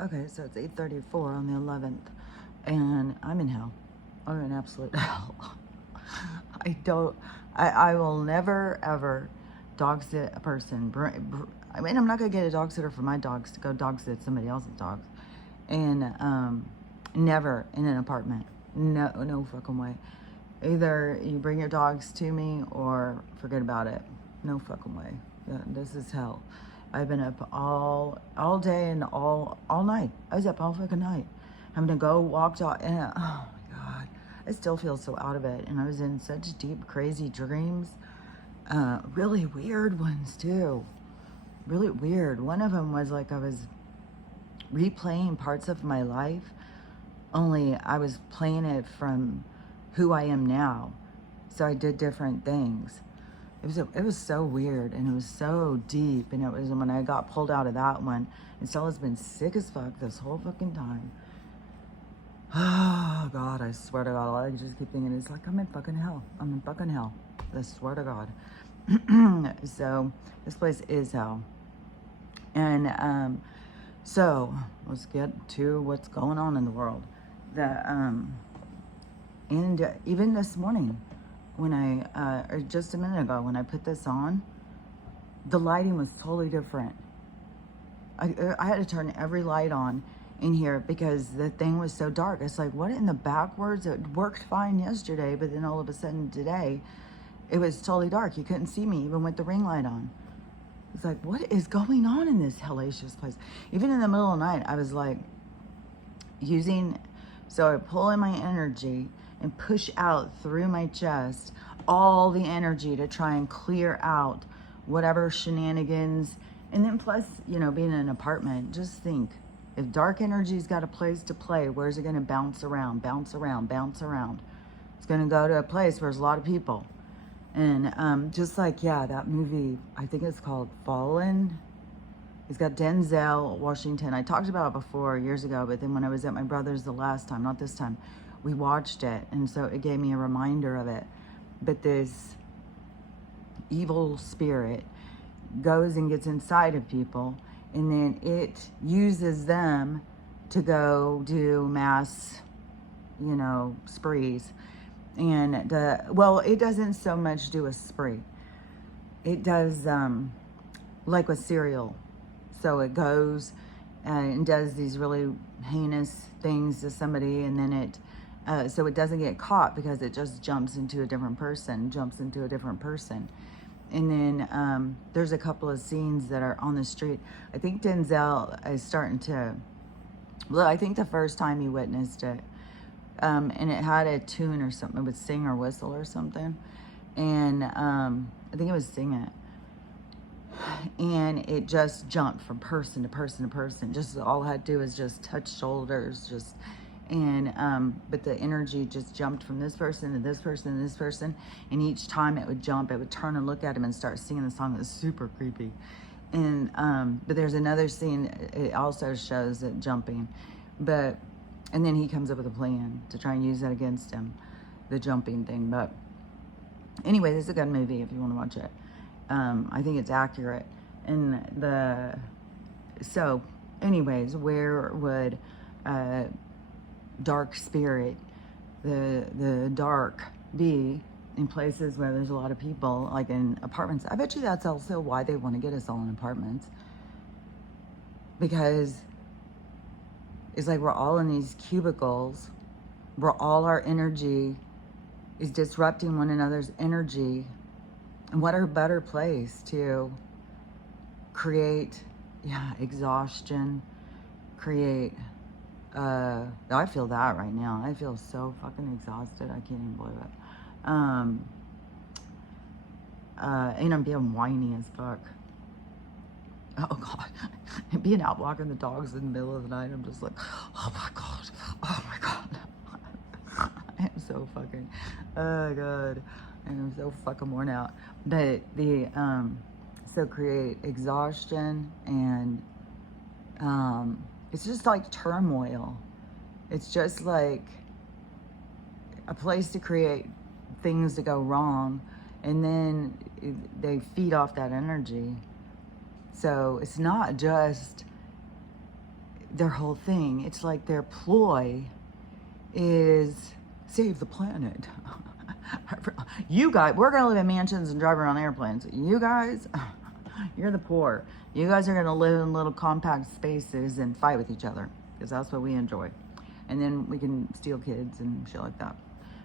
Okay, so it's 8:34 on the 11th, and I'm in hell. I'm in absolute hell. I don't. I will never ever dog sit a person. I mean, I'm not gonna get a dog sitter for my dogs to go dog sit somebody else's dogs, and never in an apartment. No, no fucking way. Either you bring your dogs to me or forget about it. No fucking way. This is hell. I've been up all day and all night. I was up all fucking night, having to go walk dog. And oh my god, I still feel so out of it. And I was in such deep, crazy dreams. Really weird ones too. Really weird. One of them was like I was replaying parts of my life, only I was playing it from who I am now. So I did different things. It was so weird, and it was so deep, and it was when I got pulled out of that one, and Stella's been sick as fuck this whole fucking time. Oh god, I swear to god, all I just keep thinking is like, I'm in fucking hell. I'm in fucking hell. I swear to god. So this place is hell. And so let's get to what's going on in the world. And even this morning, when or just a minute ago, when I put this on, the lighting was totally different. I had to turn every light on in here because the thing was so dark. It's like, what in the backwards? It worked fine yesterday, but then all of a sudden today, it was totally dark. You couldn't see me even with the ring light on. It's like, what is going on in this hellacious place? Even in the middle of the night, I was like so I pull in my energy and push out through my chest all the energy to try and clear out whatever shenanigans. And then plus, being in an apartment, just think, if dark energy's got a place to play, where's it going to bounce around, bounce around, bounce around? It's going to go to a place where there's a lot of people. And just like, yeah, that movie, I think it's called Fallen. It's got Denzel Washington. I talked about it before years ago, but then when I was at my brother's the last time, not this time, we watched it. And so it gave me a reminder of it. But this evil spirit goes and gets inside of people, and then it uses them to go do mass, sprees. And it doesn't so much do a spree. It does, like with cereal. So it goes and does these really heinous things to somebody, and then so it doesn't get caught because it just jumps into a different person. And then there's a couple of scenes that are on the street. I think Denzel is starting to, I think the first time he witnessed it, and it had a tune or something, it would sing or whistle or something. And I think it was sing it. And it just jumped from person to person to person. Just all I had to do was just touch shoulders, but the energy just jumped from this person to this person to this person. And each time it would jump, it would turn and look at him and start singing the song. It was super creepy. And but there's another scene, it also shows it jumping. And then he comes up with a plan to try and use that against him, the jumping thing. But anyway, this is a good movie if you want to watch it. I think it's accurate. So anyways, where would dark spirit, the dark, be in places where there's a lot of people, like in apartments? I bet you that's also why they want to get us all in apartments, because it's like we're all in these cubicles where all our energy is disrupting one another's energy. And what a better place to create, exhaustion, create, I feel that right now. I feel so fucking exhausted. I can't even believe it. And I'm being whiny as fuck. Oh God, and being out walking the dogs in the middle of the night, I'm just like, oh my God, oh my God. I am so fucking, oh God, I am so fucking worn out. But so create exhaustion, and it's just like turmoil. It's just like a place to create things to go wrong, and then they feed off that energy. So it's not just their whole thing. It's like their ploy is save the planet. You guys, we're gonna live in mansions and drive around airplanes. You guys, you're the poor. You guys are gonna live in little compact spaces and fight with each other because that's what we enjoy. And then we can steal kids and shit like that.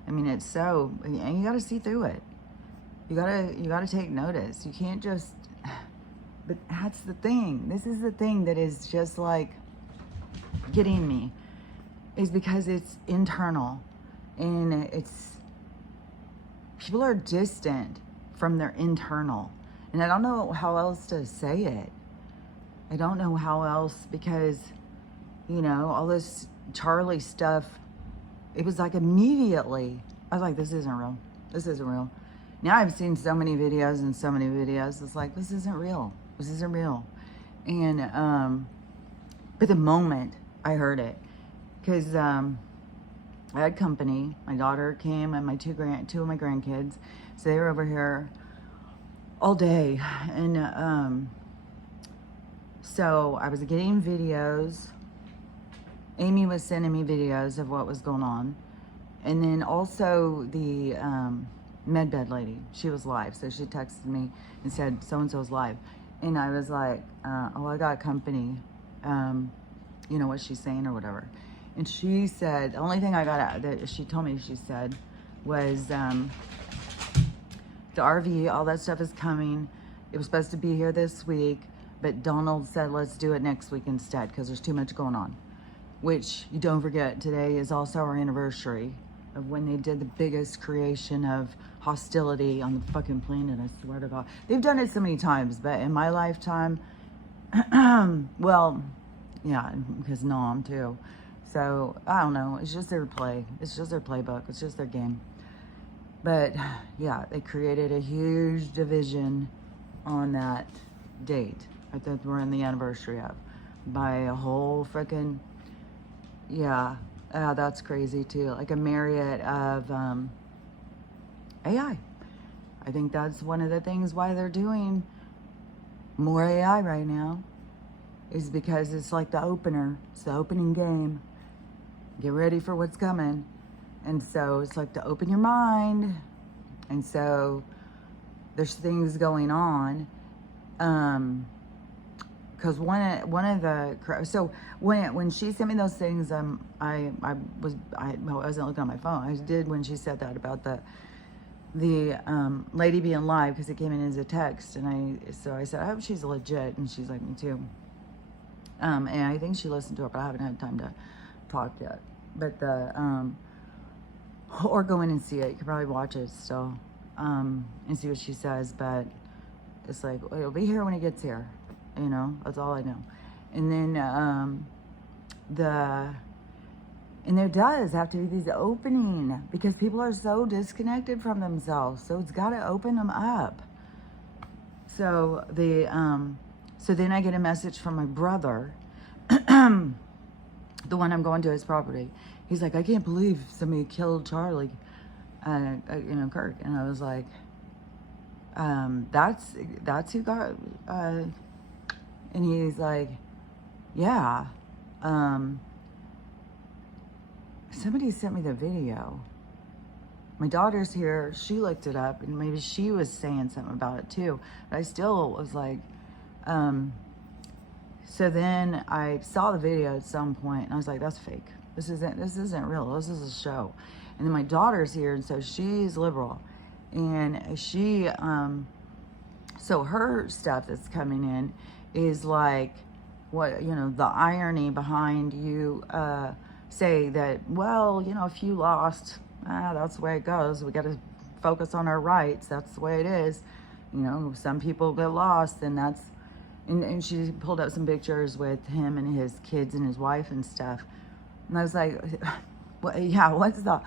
I mean, it's so, and you gotta see through it. You gotta take notice. You can't just, but that's the thing. This is the thing that is just like getting me, is because it's internal and it's, people are distant from their internal. And I don't know how else to say it. I don't know how else, because, you know, all this Charlie stuff, it was like immediately, I was like, this isn't real. This isn't real. Now I've seen so many videos and so many videos. It's like, this isn't real. This isn't real. And, but the moment I heard it, because I had company. My daughter came and my two of my grandkids. So they were over here all day. And so I was getting videos. Amy was sending me videos of what was going on. And then also the medbed lady, she was live. So she texted me and said, so-and-so's live. And I was like, oh, I got company. You know what she's saying or whatever. And she said, the only thing I got out that she told me, she said, was the RV, all that stuff is coming. It was supposed to be here this week, but Donald said, let's do it next week instead because there's too much going on. Which, you don't forget, today is also our anniversary of when they did the biggest creation of hostility on the fucking planet, I swear to God. They've done it so many times, but in my lifetime, well, yeah, because Nom too. So, I don't know, it's just their play. It's just their playbook. It's just their game. But, yeah, they created a huge division on that date that we're in the anniversary of. By a whole freaking, yeah, that's crazy too. Like a myriad of AI. I think that's one of the things why they're doing more AI right now, is because it's like the opener. It's the opening game. Get ready for what's coming. And so it's like to open your mind. And so there's things going on. Because one of the, so when she sent me those things, I wasn't looking on my phone. I did when she said that about the lady being live, because it came in as a text, and so I said, I hope she's legit, and she's like, me too. And I think she listened to it, but I haven't had time to talk yet. But or go in and see it. You can probably watch it still, and see what she says. But it's like, it'll be here when it gets here. You know, that's all I know. And then and there does have to be these opening, because people are so disconnected from themselves. So it's got to open them up. So so then I get a message from my brother, the one I'm going to his property. He's like, I can't believe somebody killed Charlie, you know, Kirk. And I was like, that's who got, and he's like, yeah, somebody sent me the video. My daughter's here, she looked it up, and maybe she was saying something about it too. But I still was like, so then I saw the video at some point, and I was like, that's fake. This isn't real. This is a show. And then my daughter's here, and so she's liberal. And she, so her stuff that's coming in is like, what, you know, the irony behind you say that, well, you know, if you lost, that's the way it goes. We got to focus on our rights. That's the way it is. You know, some people get lost, and that's, and she pulled up some pictures with him and his kids and his wife and stuff. And I was like, well, yeah, what's the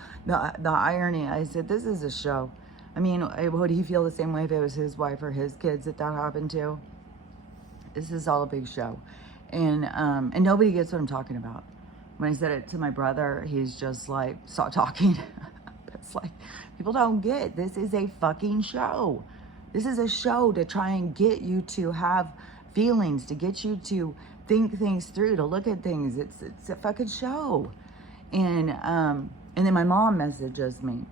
irony? I said, this is a show. I mean, would he feel the same way if it was his wife or his kids that happened to? This is all a big show. And nobody gets what I'm talking about. When I said it to my brother, he's just like, stop talking. It's like, people don't get, this is a fucking show. This is a show to try and get you to have feelings, to get you to think things through, to look at things. It's a fucking show. And then my mom messages me,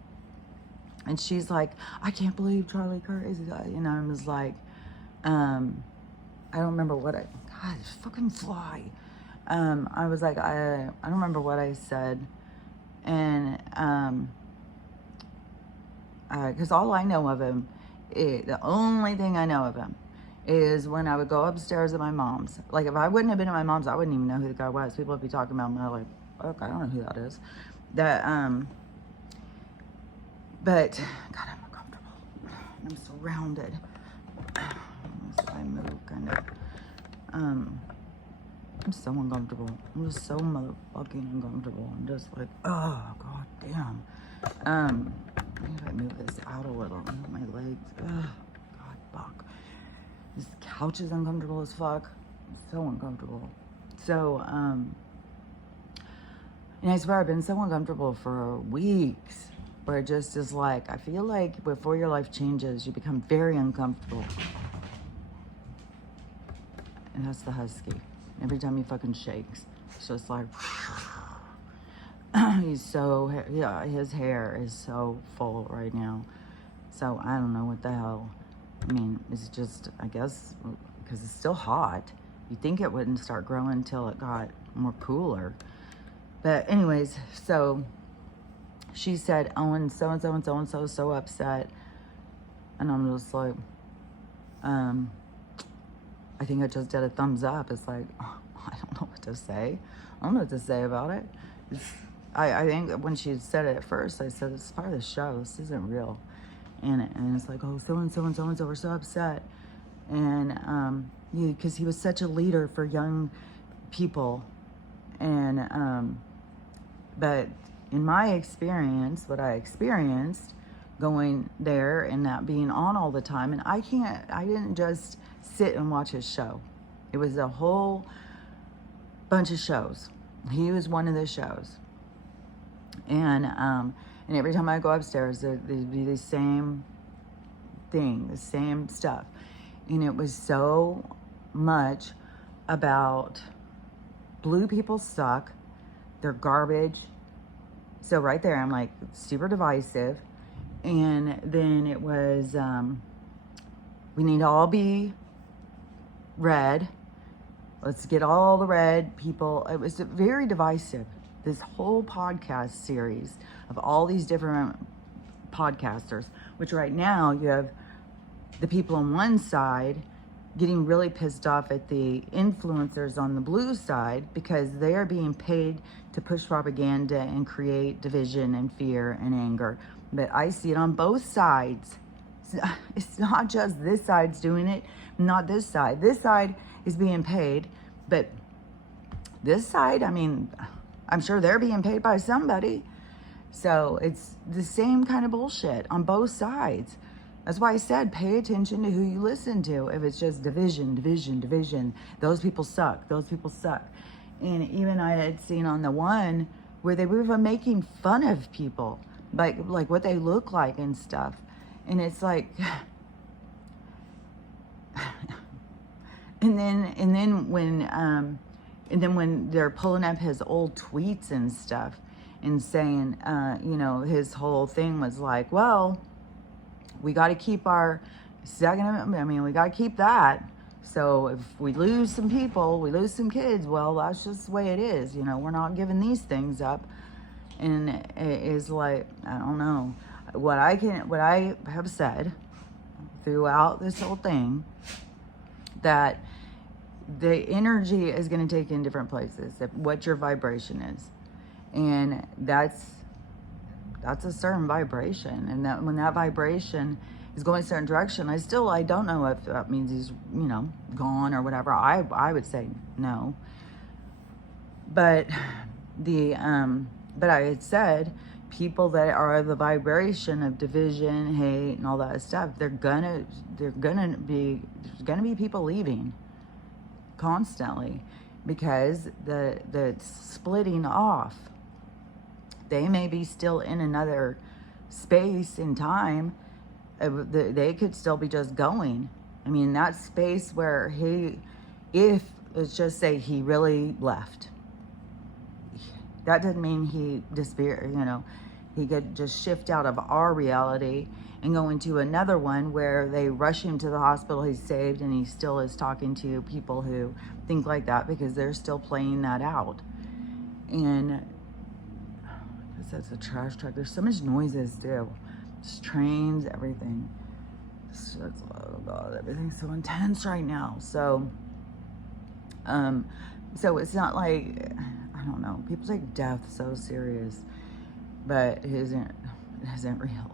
and she's like, I can't believe Charlie Kirk is, and I was like, I don't remember what God, this fucking fly. I was like, I don't remember what I said. And, because all I know of him, the only thing I know of him is when I would go upstairs at my mom's. Like, if I wouldn't have been at my mom's, I wouldn't even know who the guy was. People would be talking about him, and I'm like, okay, I don't know who that is. But, God, I'm uncomfortable. I'm surrounded. So I move, kind of. I'm so uncomfortable. I'm just so motherfucking uncomfortable. I'm just like, oh, god damn. Maybe if I move this out a little, move my legs. Ugh, god, fuck. This couch is uncomfortable as fuck. I'm so uncomfortable. So, and I swear I've been so uncomfortable for weeks, where it just is like, I feel like before your life changes, you become very uncomfortable. And that's the husky. Every time he fucking shakes, it's just like, he's so, yeah, his hair is so full right now. So I don't know what the hell. I mean, it's just, I guess, because it's still hot. You'd think it wouldn't start growing until it got more cooler. But anyways, so she said, oh, and so-and-so and so-and-so is so upset. And I'm just like, I think I just did a thumbs up. It's like, oh, I don't know what to say. I don't know what to say about it. I think when she said it at first, I said, it's part of the show. This isn't real. And it's like, oh, so-and-so and so-and-so were so upset. And because he was such a leader for young people. And, but in my experience, what I experienced going there and that being on all the time, and I didn't just sit and watch his show. It was a whole bunch of shows. He was one of the shows. And every time I go upstairs, there'd be the same thing, the same stuff. And it was so much about blue people suck, they're garbage. So right there, I'm like, super divisive. And then it was, we need to all be red. Let's get all the red people. It was very divisive. This whole podcast series of all these different podcasters, which right now you have the people on one side getting really pissed off at the influencers on the blue side because they are being paid to push propaganda and create division and fear and anger. But I see it on both sides. It's not just this side's doing it, not this side. This side is being paid, but this side, I mean, I'm sure they're being paid by somebody. So it's the same kind of bullshit on both sides. That's why I said, pay attention to who you listen to. If it's just division, division, division, those people suck, those people suck. And even I had seen on the one where they were even making fun of people, like what they look like and stuff. And it's like, and then when they're pulling up his old tweets and stuff and saying, his whole thing was like, well, we got to keep our we got to keep that. So if we lose some people, we lose some kids, well, that's just the way it is. We're not giving these things up. And it is like, I don't know. What I have said throughout this whole thing, that the energy is going to take you in different places, what your vibration is. And that's a certain vibration. And that when that vibration is going a certain direction, I don't know if that means he's, gone or whatever. I would say no. But but I had said, people that are the vibration of division, hate, and all that stuff, there's gonna be people leaving constantly because the splitting off. They may be still in another space in time. They could still be just going. I mean, that space where if let's just say he really left. That doesn't mean he disappeared, you know. He could just shift out of our reality and go into another one where they rush him to the hospital, he's saved, and he still is talking to people who think like that because they're still playing that out. And that's a trash truck. There's so much noises too. Just trains, everything. Oh God, everything's so intense right now. So it's not like, I don't know, people take death so serious, but it isn't real.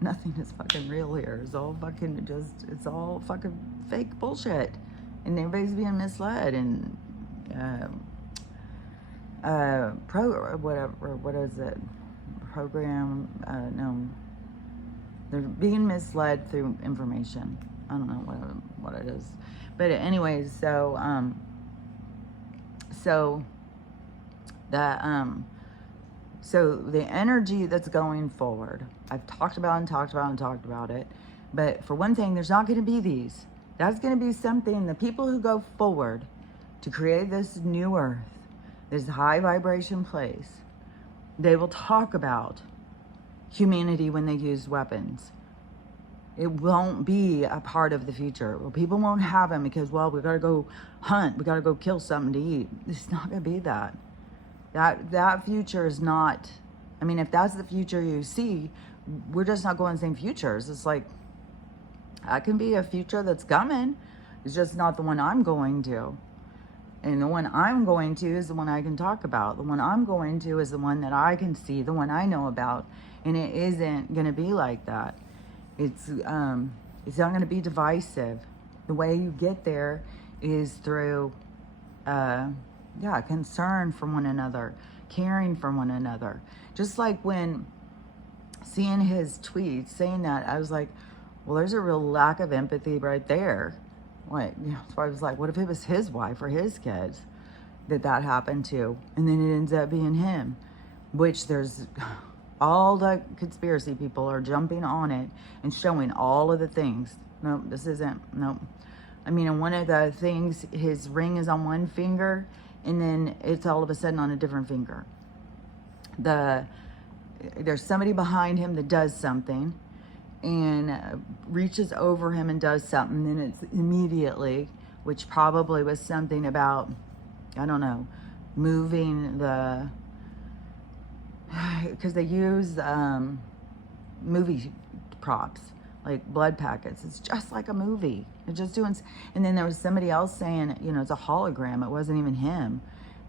Nothing is fucking real here. It's all fucking it's all fucking fake bullshit. And everybody's being misled and, what is it? Program, no. They're being misled through information. I don't know what it is. But anyways, so the energy that's going forward, I've talked about it. But for one thing, there's not going to be these. That's going to be something, the people who go forward to create this new earth, this high vibration place, they will talk about humanity when they use weapons. It won't be a part of the future. Well, people won't have them because, well, we got to go hunt. We got to go kill something to eat. It's not going to be that. That future is not, I mean, if that's the future you see, we're just not going the same futures. It's like, that can be a future that's coming. It's just not the one I'm going to. And the one I'm going to is the one I can talk about. The one I'm going to is the one that I can see, the one I know about. And it isn't going to be like that. It's not going to be divisive. The way you get there is through, concern for one another, caring for one another. Just like when seeing his tweets saying that, I was like, well, there's a real lack of empathy right there. So I was like, what if it was his wife or his kids that happened to? And then it ends up being him, which there's all the conspiracy people are jumping on it and showing all of the things. No, this isn't, no. I mean, and one of the things, his ring is on one finger and then it's all of a sudden on a different finger. There's somebody behind him that does something and reaches over him and does something, then it's immediately, which probably was something about, I don't know, moving because they use movie props, like blood packets. It's just like a movie. It's just doing, and then there was somebody else saying, you know, it's a hologram. It wasn't even him,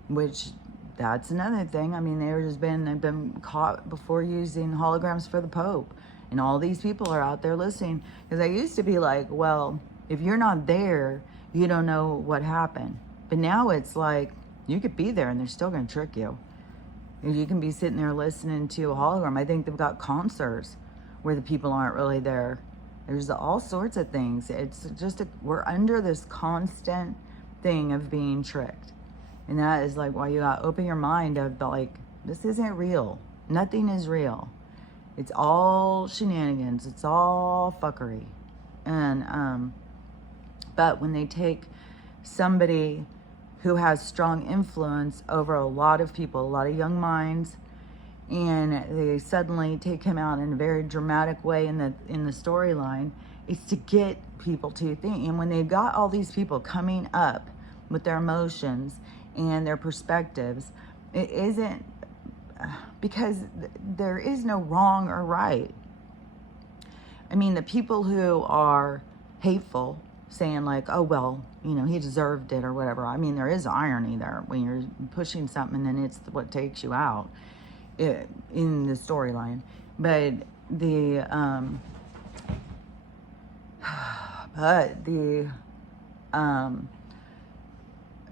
which that's another thing. I mean, they've been caught before using holograms for the Pope. And all these people are out there listening. Because I used to be like, well, if you're not there, you don't know what happened. But now it's like, you could be there and they're still going to trick you. You can be sitting there listening to a hologram. I think they've got concerts where the people aren't really there. There's all sorts of things. It's just, we're under this constant thing of being tricked. And that is like why you got to open your mind of like, this isn't real. Nothing is real. It's all shenanigans. It's all fuckery. And, but when they take somebody who has strong influence over a lot of people, a lot of young minds, and they suddenly take him out in a very dramatic way in the storyline, it's to get people to think. And when they've got all these people coming up with their emotions and their perspectives, it isn't, because there is no wrong or right. I mean, the people who are hateful, saying like, oh, well, you know, he deserved it or whatever. I mean, there is irony there when you're pushing something and then it's what takes you out in the storyline. But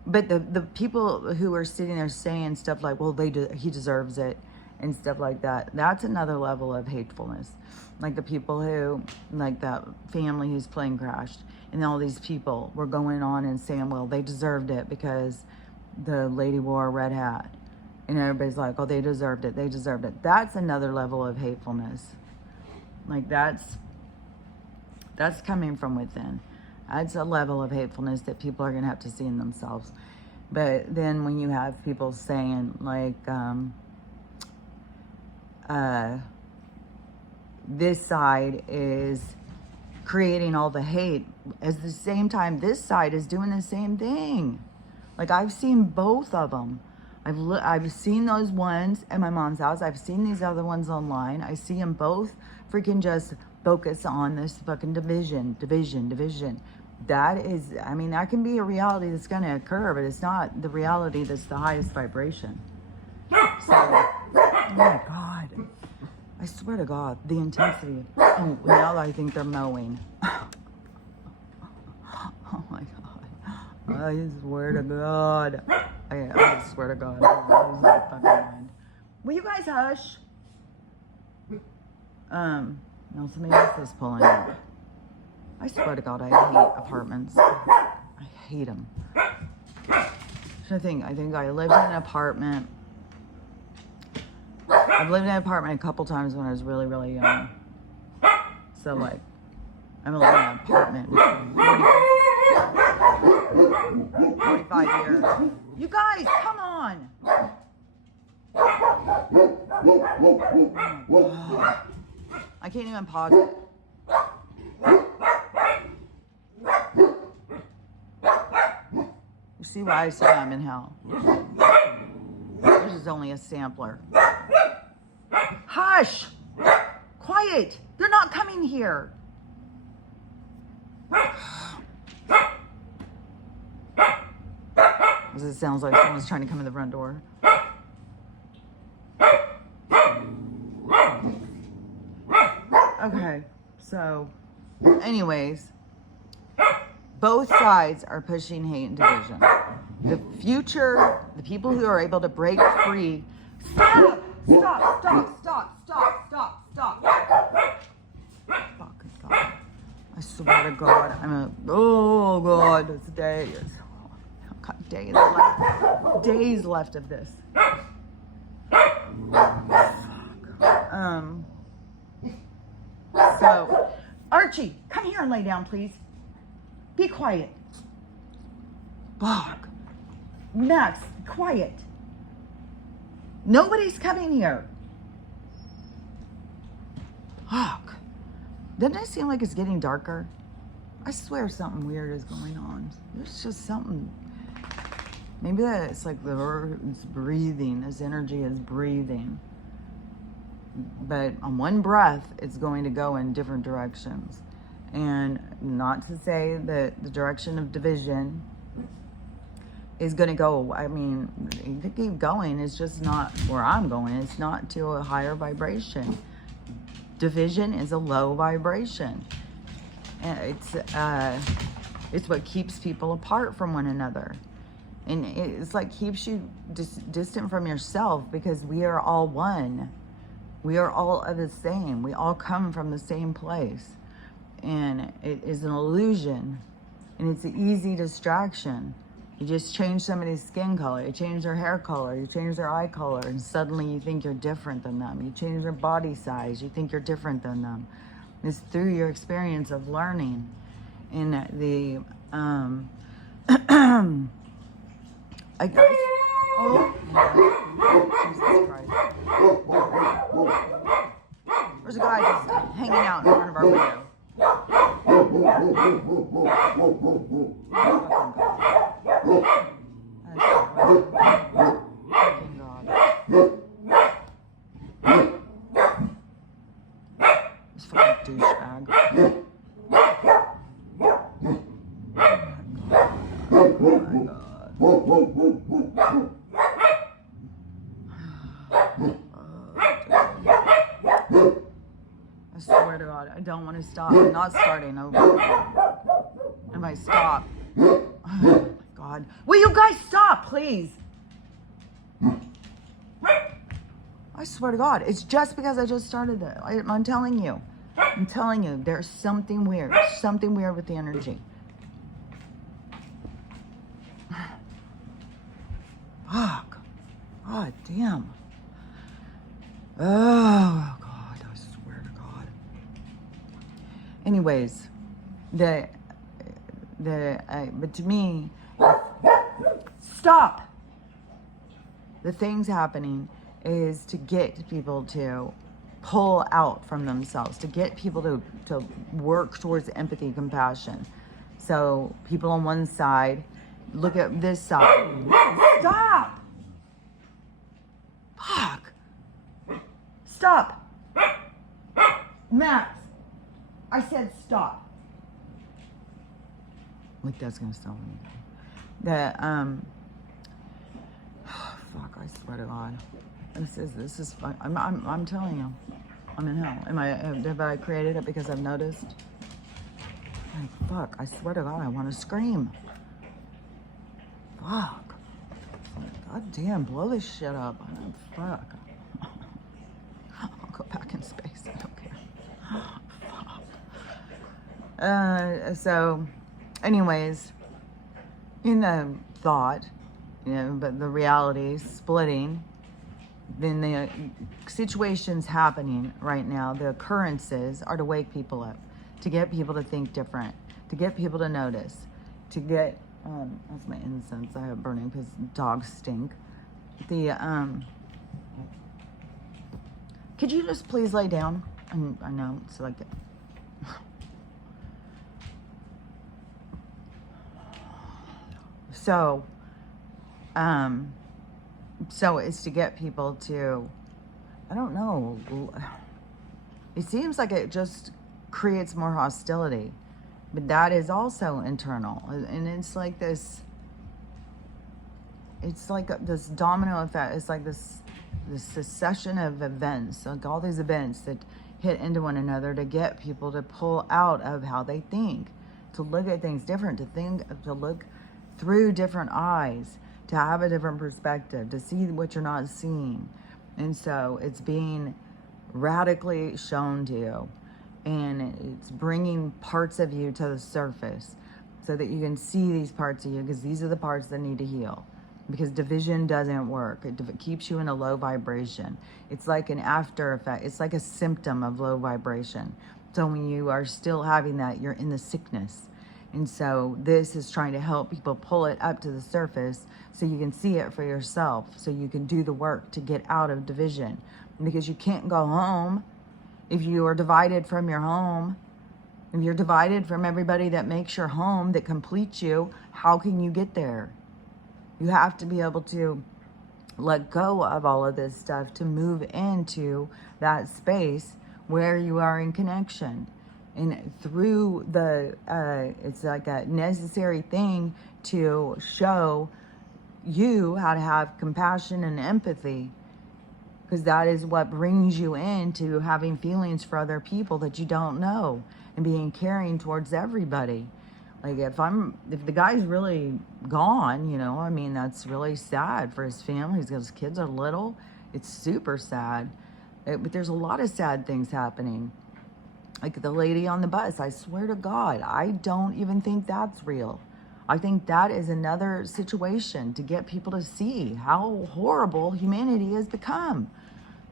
but the people who are sitting there saying stuff like, well, he deserves it and stuff like that, that's another level of hatefulness. Like the people who, like that family whose plane crashed, and all these people were going on and saying, well, they deserved it because the lady wore a red hat. And everybody's like, oh, they deserved it. They deserved it. That's another level of hatefulness. Like that's coming from within. That's a level of hatefulness that people are going to have to see in themselves. But then when you have people saying like, this side is creating all the hate, at the same time this side is doing the same thing. Like, I've seen both of them. I've seen those ones at my mom's house. I've seen these other ones online. I see them both freaking just focus on this fucking division. That is, I mean, that can be a reality that's going to occur, but it's not the reality that's the highest vibration. So, oh my God. I swear to God, the intensity. Oh, now I think they're mowing. Oh my God. I swear to God. I swear to God. I lose my fucking mind. Will you guys hush? No, somebody else is pulling up. I swear to God, I hate apartments. I hate them. I think I lived in an apartment. I've lived in an apartment a couple times when I was really, really young. So, like, I've lived in an apartment for 45 years. You guys, come on! I can't even pause it. You see why I say I'm in hell. This is only a sampler. Hush! Quiet! They're not coming here. It sounds like someone's trying to come in the front door. Okay, so anyways, both sides are pushing hate and division. The future, the people who are able to break free. Stop! Fucking God. I swear to God, oh God, this day is, I've got days left of this. So, Archie, come here and lay down, please. Be quiet. Fuck. Max, quiet. Nobody's coming here. Fuck. Doesn't it seem like it's getting darker? I swear something weird is going on. There's just something. Maybe that it's like the earth is breathing. This energy is breathing. But on one breath, it's going to go in different directions. And not to say that the direction of division is going to go, I mean, you could keep going. It's just not where I'm going. It's not to a higher vibration. Division is a low vibration. And it's what keeps people apart from one another. And it's like keeps you distant from yourself, because we are all one. We are all of the same. We all come from the same place. And it is an illusion. And it's an easy distraction. You just change somebody's skin color, you change their hair color, you change their eye color, and suddenly you think you're different than them. You change their body size, you think you're different than them. It's through your experience of learning. In the, I guess, oh, Jesus Christ. There's a guy just hanging out in front of our window. This fucking douchebag. I swear to God, I don't want to stop. I'm not starting over. If I stop, oh my God. Will you guys stop, please? I swear to God, it's just because I just started it. I'm telling you. I'm telling you, there's something weird. Something weird with the energy. Fuck. God damn. Oh, God, I swear to God. Anyways, But to me, stop. The things happening is to get people to pull out from themselves, to get people to work towards empathy, compassion. So people on one side, look at this side. Stop! Fuck! Stop! Max! I said stop. Like that's gonna stop anything. Fuck! I swear to God, this is fun. I'm telling you, I'm in hell. Have I created it because I've noticed? Like fuck! I swear to God, I want to scream. Fuck! God damn! Blow this shit up. Fuck! I'll go back in space. I don't care. So, anyways, in the thought, but the reality splitting, then the situations happening right now, the occurrences are to wake people up, to get people to think different, to get people to notice, to get, that's my incense I have burning because dogs stink. Could you just please lay down? I know it's like so it's to get people to, I don't know, it seems like it just creates more hostility, but that is also internal, and it's like this domino effect. It's like this succession of events, like all these events that hit into one another to get people to pull out of how they think, to look at things different, to look through different eyes, to have a different perspective, to see what you're not seeing. And so it's being radically shown to you, and it's bringing parts of you to the surface so that you can see these parts of you, because these are the parts that need to heal. Because division doesn't work. It keeps you in a low vibration. It's like an after effect. It's like a symptom of low vibration. So when you are still having that, you're in the sickness. And so this is trying to help people pull it up to the surface so you can see it for yourself, so you can do the work to get out of division. Because you can't go home if you are divided from your home. If you're divided from everybody that makes your home, that completes you, how can you get there? You have to be able to let go of all of this stuff to move into that space where you are in connection. And through it's like a necessary thing to show you how to have compassion and empathy, because that is what brings you into having feelings for other people that you don't know and being caring towards everybody. Like if the guy's really gone, I mean, that's really sad for his family because his kids are little. It's super sad. But there's a lot of sad things happening. Like the lady on the bus, I swear to God, I don't even think that's real. I think that is another situation to get people to see how horrible humanity has become.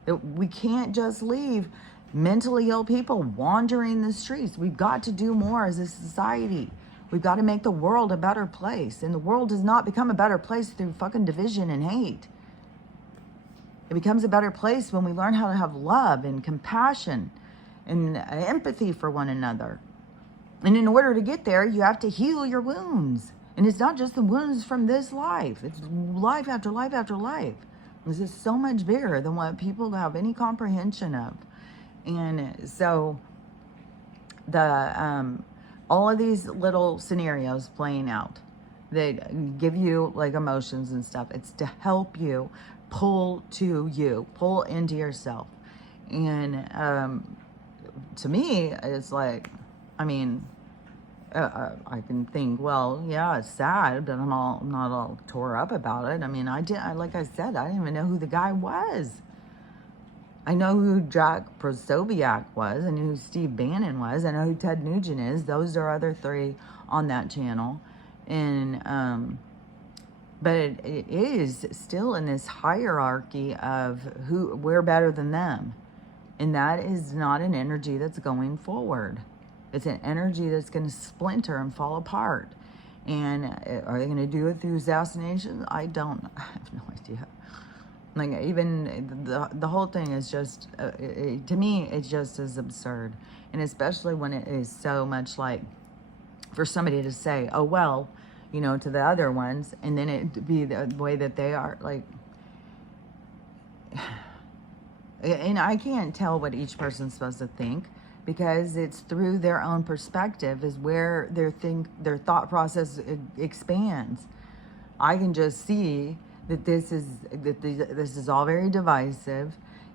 That we can't just leave mentally ill people wandering the streets. We've got to do more as a society. We've got to make the world a better place. And the world does not become a better place through fucking division and hate. It becomes a better place when we learn how to have love and compassion and empathy for one another. And in order to get there, you have to heal your wounds. And it's not just the wounds from this life. It's life after life after life. This is so much bigger than what people have any comprehension of. And so all of these little scenarios playing out that give you like emotions and stuff, it's to help you pull into yourself. And to me, it's like, I mean, I can think, well, yeah, it's sad, but I'm not all tore up about it. I mean, like I said, I didn't even know who the guy was. I know who Jack Posobiec was. I knew who Steve Bannon was. I know who Ted Nugent is. Those are other three on that channel. And but it is still in this hierarchy of we're better than them. And that is not an energy that's going forward. It's an energy that's going to splinter and fall apart. And are they going to do it through assassination? I have no idea. Like, even the whole thing is just, to me, it just is absurd. And especially when it is so much like, for somebody to say, oh, well, you know, to the other ones, and then it be the way that they are, like, and I can't tell what each person's supposed to think, because it's through their own perspective is where their thought process expands. I can just see that this is all very divisive,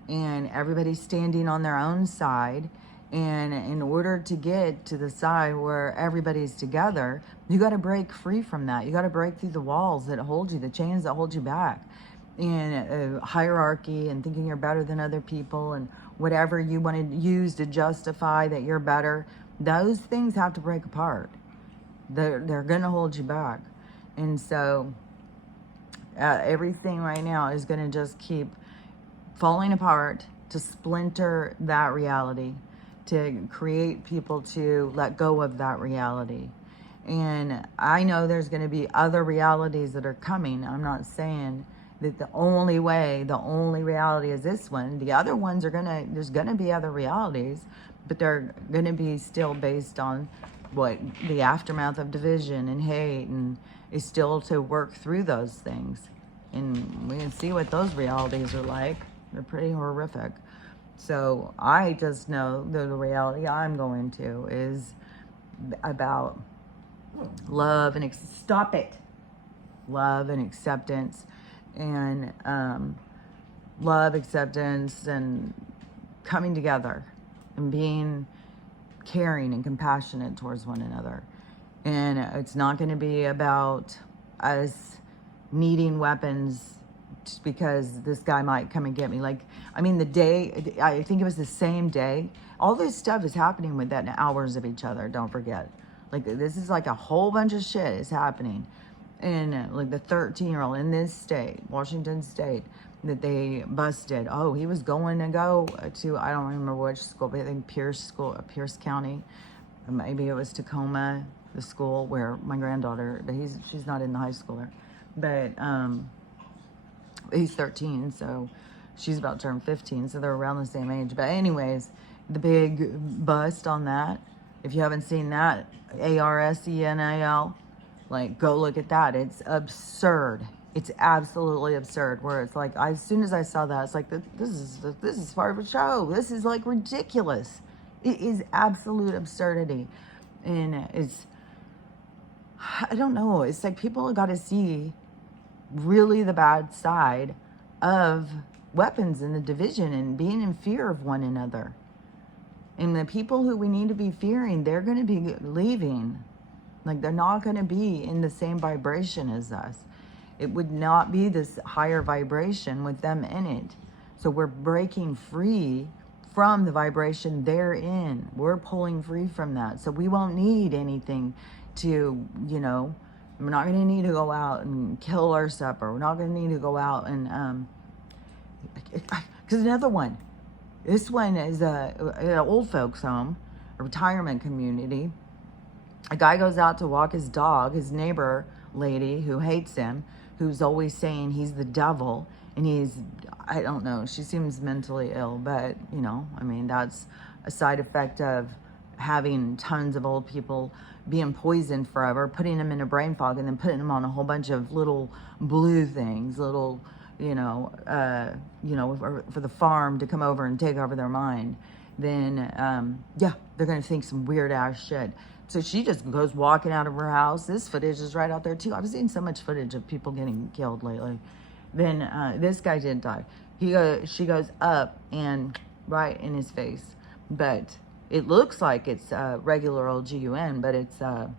and everybody's standing on their own side. And in order to get to the side where everybody's together, you got to break free from that. You got to break through the walls that hold you, the chains that hold you back, and hierarchy, and thinking you're better than other people, and whatever you want to use to justify that you're better. Those things have to break apart. They're going to hold you back. And so everything right now is going to just keep falling apart to splinter that reality, to create people to let go of that reality. And I know there's going to be other realities that are coming. I'm not saying that the only reality is this one. The other ones there's going to be other realities, but they're going to be still based on what the aftermath of division and hate, and is still to work through those things. And we can see what those realities are like. They're pretty horrific. So I just know that the reality I'm going to is about love and stop it. Love and acceptance, and love, acceptance, and coming together, and being caring and compassionate towards one another. And it's not going to be about us needing weapons just because this guy might come and get me. Like, I mean, I think it was the same day. All this stuff is happening within hours of each other, don't forget. Like, this is like a whole bunch of shit is happening. And like the 13-year-old in this state, Washington State, that they busted. Oh, he was going to go to, I don't remember which school, but I think Pierce County. Maybe it was Tacoma, the school where my granddaughter, but she's not in the high school there. But he's 13, so she's about to turn 15, so they're around the same age. But anyways, the big bust on that, if you haven't seen that, ARSENAL, like, go look at that. It's absurd. It's absolutely absurd. Where it's like, as soon as I saw that, it's like, this is part of a show. This is like ridiculous. It is absolute absurdity. And it's, I don't know. It's like people got to see really the bad side of weapons and the division and being in fear of one another. And the people who we need to be fearing, they're going to be leaving. Like, they're not going to be in the same vibration as us. It would not be this higher vibration with them in it. So we're breaking free from the vibration they're in. We're pulling free from that. So we won't need anything to, you know, we're not going to need to go out and kill our supper. We're not going to need to go out and, because another one, this one is an old folks home, a retirement community. A guy goes out to walk his dog, his neighbor lady who hates him, who's always saying he's the devil, and I don't know, she seems mentally ill, but, you know, I mean, that's a side effect of having tons of old people being poisoned forever, putting them in a brain fog, and then putting them on a whole bunch of little blue things, little, for the farm to come over and take over their mind. Then, they're going to think some weird ass shit. So she just goes walking out of her house. This footage is right out there too. I've seen so much footage of people getting killed lately. Then this guy didn't die. She goes up and right in his face. But it looks like it's a regular old GUN, but it's a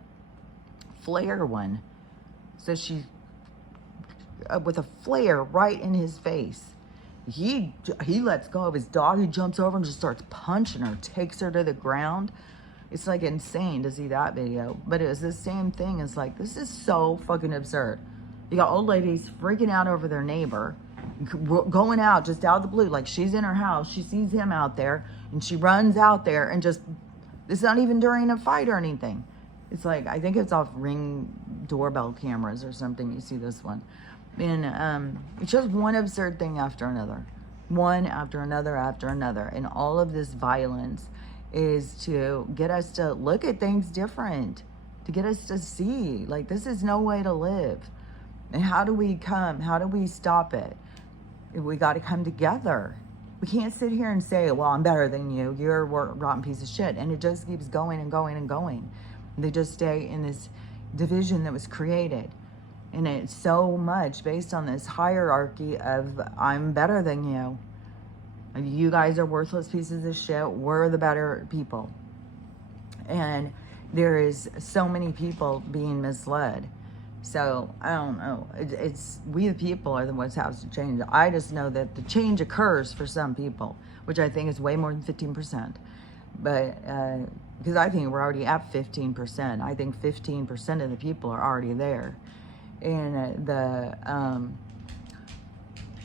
flare one. So she, with a flare right in his face. He lets go of his dog. He jumps over and just starts punching her, takes her to the ground. It's like insane to see that video. But it was the same thing. It's like, this is so fucking absurd. You got old ladies freaking out over their neighbor, going out just out of the blue. Like, she's in her house. She sees him out there and she runs out there and just, it's not even during a fight or anything. It's like, I think it's off Ring doorbell cameras or something. You see this one. And it's just one absurd thing after another. One after another after another. And all of this violence is to get us to look at things different, to get us to see, like, this is no way to live. And how do we stop it? We got to come together. We can't sit here and say, well, I'm better than you, you're a rotten piece of shit. And it just keeps going and going and going. They just stay in this division that was created. And it's so much based on this hierarchy of, I'm better than you. You guys are worthless pieces of shit. We're the better people. And there is so many people being misled. So I don't know. It's we the people are the ones that have to change. I just know that the change occurs for some people, which I think is way more than 15%. But because I think we're already at 15%. I think 15% of the people are already there. And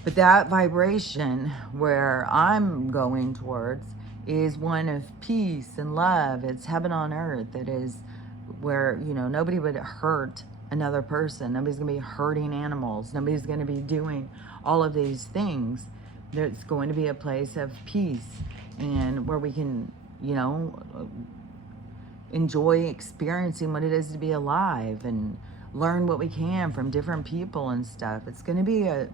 but that vibration where I'm going towards is one of peace and love. It's heaven on earth. It is where, nobody would hurt another person. Nobody's going to be hurting animals. Nobody's going to be doing all of these things. There's going to be a place of peace and where we can, enjoy experiencing what it is to be alive and learn what we can from different people and stuff. It's going to be I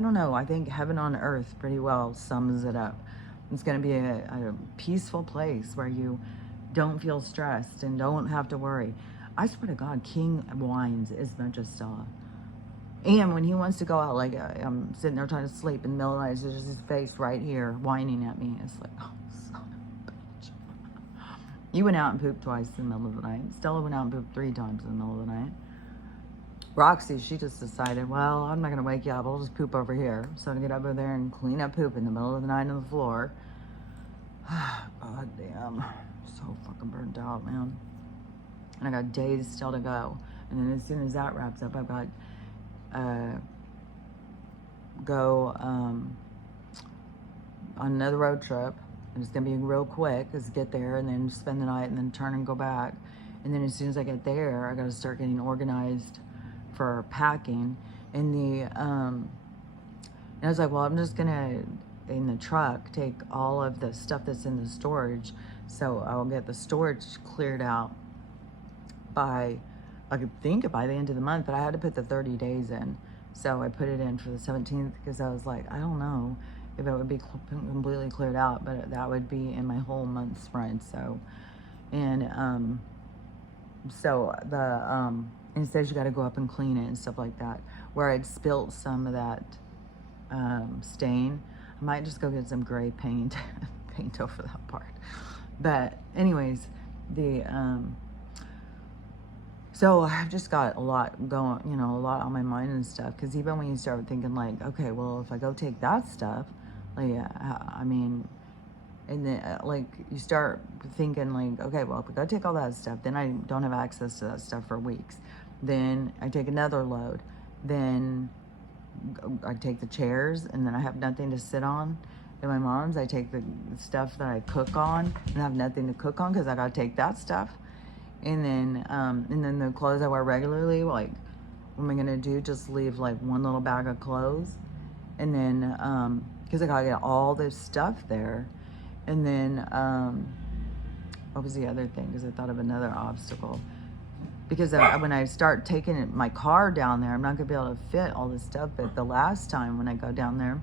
don't know. I think heaven on earth pretty well sums it up. It's going to be a peaceful place where you don't feel stressed and don't have to worry. I swear to God, King whines as much as Stella. And when he wants to go out, like I'm sitting there trying to sleep in the middle of the night, there's just his face right here whining at me. It's like, oh, son of a bitch. You went out and pooped twice in the middle of the night. Stella went out and pooped 3 times in the middle of the night. Roxy, she just decided, well, I'm not going to wake you up. I'll just poop over here. So I get over there and clean up poop in the middle of the night on the floor. God damn. So fucking burnt out, man. And I got days still to go. And then as soon as that wraps up, I've got go on another road trip. And it's going to be real quick, is get there and then spend the night and then turn and go back. And then as soon as I get there, I got to start getting organized for packing. And I was like, well, I'm just going to, in the truck, take all of the stuff that's in the storage. So I'll get the storage cleared out by, I could think by the end of the month, but I had to put the 30 days in. So I put it in for the 17th because I was like, I don't know if it would be completely cleared out, but that would be in my whole month's rent. So, and it says you got to go up and clean it and stuff like that. Where I'd spilt some of that stain, I might just go get some gray paint, paint over that part. But anyways, so I've just got a lot going, a lot on my mind and stuff. Because even when you start thinking like, okay, well, if I go take that stuff, like, and then like you start thinking like, okay, well, if I go take all that stuff, then I don't have access to that stuff for weeks. Then I take another load. Then I take the chairs, and then I have nothing to sit on. At my mom's, I take the stuff that I cook on and have nothing to cook on because I gotta take that stuff. And then the clothes I wear regularly, like, what am I gonna do? Just leave like one little bag of clothes, and then because I gotta get all this stuff there. And then what was the other thing? Because I thought of another obstacle. Because when I start taking my car down there, I'm not gonna be able to fit all this stuff. But the last time when I go down there,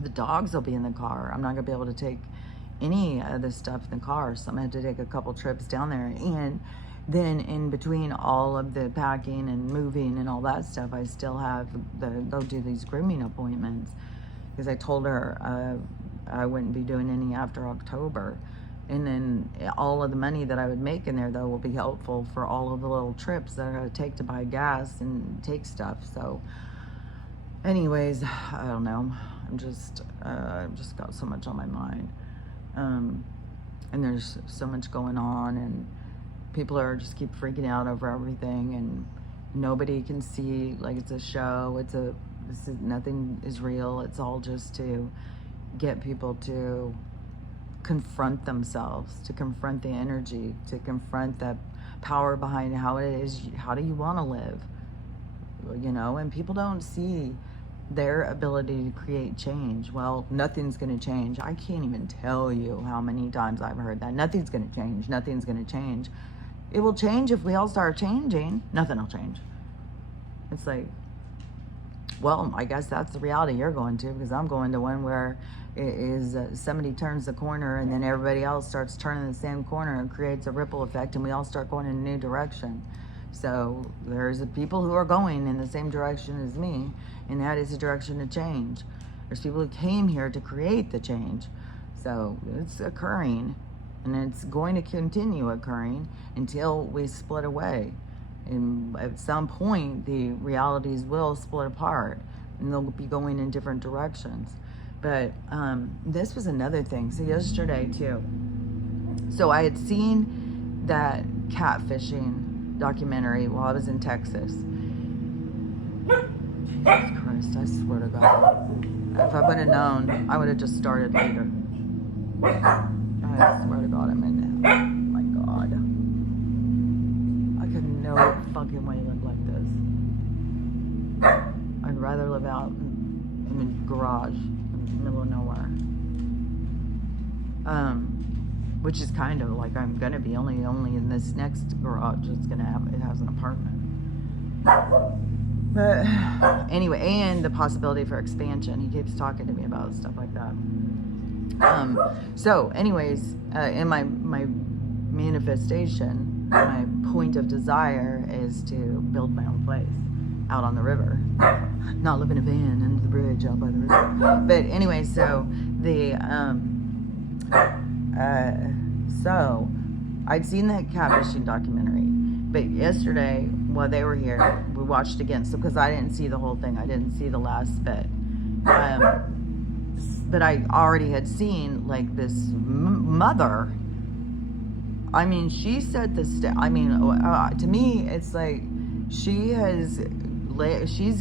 the dogs will be in the car. I'm not gonna be able to take any of the stuff in the car, so I'm gonna have to take a couple trips down there. And then in between all of the packing and moving and all that stuff, I still have go do these grooming appointments, because I told her I wouldn't be doing any after October. And then all of the money that I would make in there, though, will be helpful for all of the little trips that I gotta take to buy gas and take stuff. So anyways, I don't know. I've just got so much on my mind. And there's so much going on, and people are just keep freaking out over everything, and nobody can see, like, it's a show. Nothing is real. It's all just to get people to confront themselves, to confront the energy, to confront the power behind how it is, how do you want to live, you know? And people don't see their ability to create change. Well, nothing's going to change. I can't even tell you how many times I've heard that. Nothing's going to change. Nothing's going to change. It will change if we all start changing. Nothing will change. It's like, well, I guess that's the reality you're going to, because I'm going to one where it is somebody turns the corner and then everybody else starts turning the same corner and creates a ripple effect, and we all start going in a new direction. So there's people who are going in the same direction as me, and that is a direction of change. There's people who came here to create the change. So it's occurring, and it's going to continue occurring until we split away. And at some point, the realities will split apart, and they'll be going in different directions. But this was another thing. So yesterday, too. So I had seen that catfishing documentary while I was in Texas. Jesus Christ, I swear to God. If I would have known, I would have just started later. I swear to God, I'm in hell. Oh my God. I could no fucking way live like this. I'd rather live out in a garage in the middle of nowhere. Which is kind of like I'm gonna be only in this next garage. It has an apartment. But anyway, and the possibility for expansion. He keeps talking to me about stuff like that. So anyways, in my manifestation, my point of desire is to build my own place out on the river. Not live in a van under the bridge out by the river. But anyway, so so I'd seen that catfishing documentary, but yesterday while they were here, we watched again. So because I didn't see the whole thing, I didn't see the last bit, but I already had seen like this mother. I mean, she said this. I mean, to me, it's like she's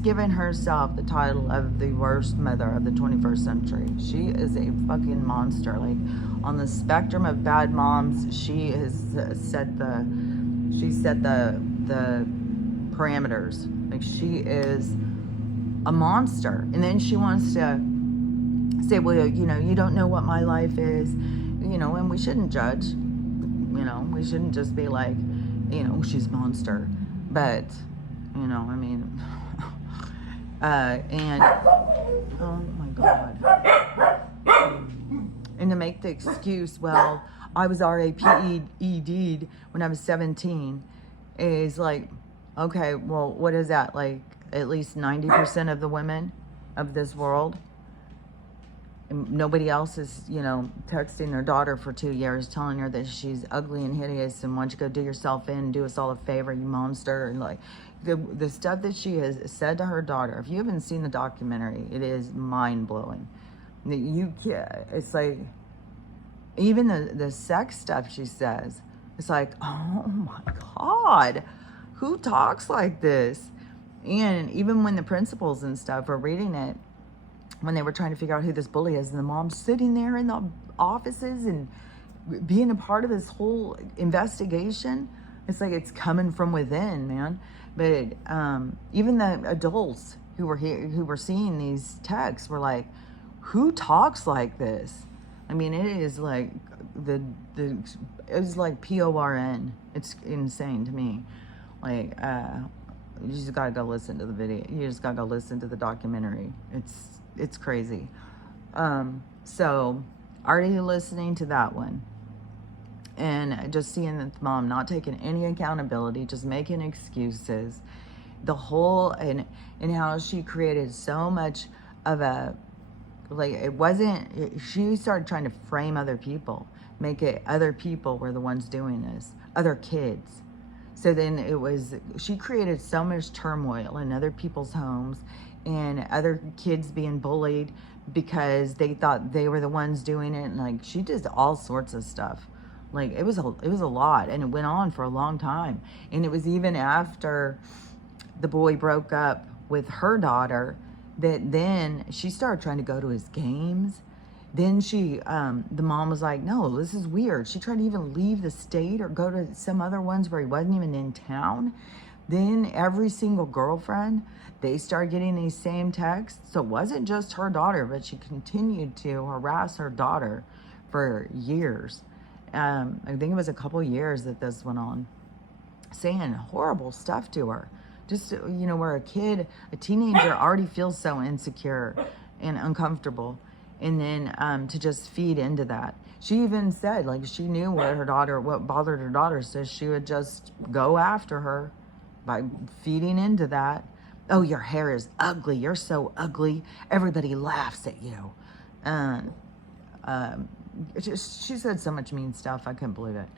given herself the title of the worst mother of the 21st century. She is a fucking monster. Like, on the spectrum of bad moms, she has set the parameters. Like, she is a monster. And then she wants to say, well, you know, you don't know what my life is, you know, and we shouldn't judge. You know, we shouldn't just be like, you know, she's a monster. But, you know, I mean, and, oh my God. And to make the excuse, well, I was RAPED'd when I was 17, is like, okay, well, what is that? Like, at least 90% of the women of this world, and nobody else is, you know, texting their daughter for 2 years telling her that she's ugly and hideous and why don't you go do yourself in, do us all a favor, you monster. And like the stuff that she has said to her daughter, if you haven't seen the documentary, it is mind-blowing. It's like, even the sex stuff she says, it's like, oh my God, who talks like this? And even when the principals and stuff were reading it, when they were trying to figure out who this bully is, and the mom's sitting there in the offices and being a part of this whole investigation, it's like it's coming from within, man. But even the adults who were here, who were seeing these texts, were like, who talks like this? I mean, it is like it's like PORN. It's insane to me. Like, you just gotta go listen to the video. You just gotta go listen to the documentary. It's crazy. So already listening to that one, and just seeing that the mom not taking any accountability, just making excuses, the whole, and how she created so much of a, like, it wasn't, she started trying to frame other people, make it other people were the ones doing this, other kids. So then she created so much turmoil in other people's homes, and other kids being bullied because they thought they were the ones doing it. And like, she did all sorts of stuff. Like, it was a lot, and it went on for a long time. And it was even after the boy broke up with her daughter that then she started trying to go to his games Then the mom was like, no, this is weird. She tried to even leave the state or go to some other ones where he wasn't even in town. Then every single girlfriend, they started getting these same texts. So it wasn't just her daughter, but she continued to harass her daughter for years. I think it was a couple years that this went on, saying horrible stuff to her. Just, where a teenager already feels so insecure and uncomfortable. And then to just feed into that. She even said, like, she knew what bothered her daughter, so she would just go after her by feeding into that. Oh, your hair is ugly. You're so ugly. Everybody laughs at you. And she said so much mean stuff. I couldn't believe it.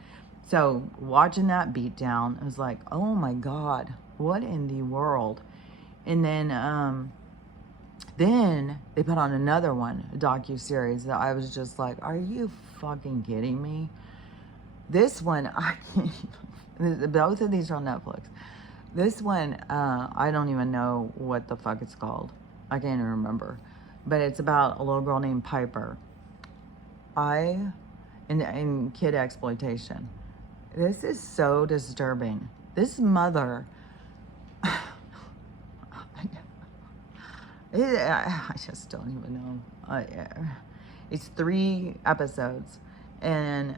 So watching that beat down, I was like, oh my God, what in the world? And then they put on another one, a docu-series that I was just like, are you fucking kidding me? This one, I can't, both of these are on Netflix. This one, I don't even know what the fuck it's called. I can't even remember. But it's about a little girl named Piper. In kid exploitation. This is so disturbing. This mother, I just don't even know. It's 3 episodes. And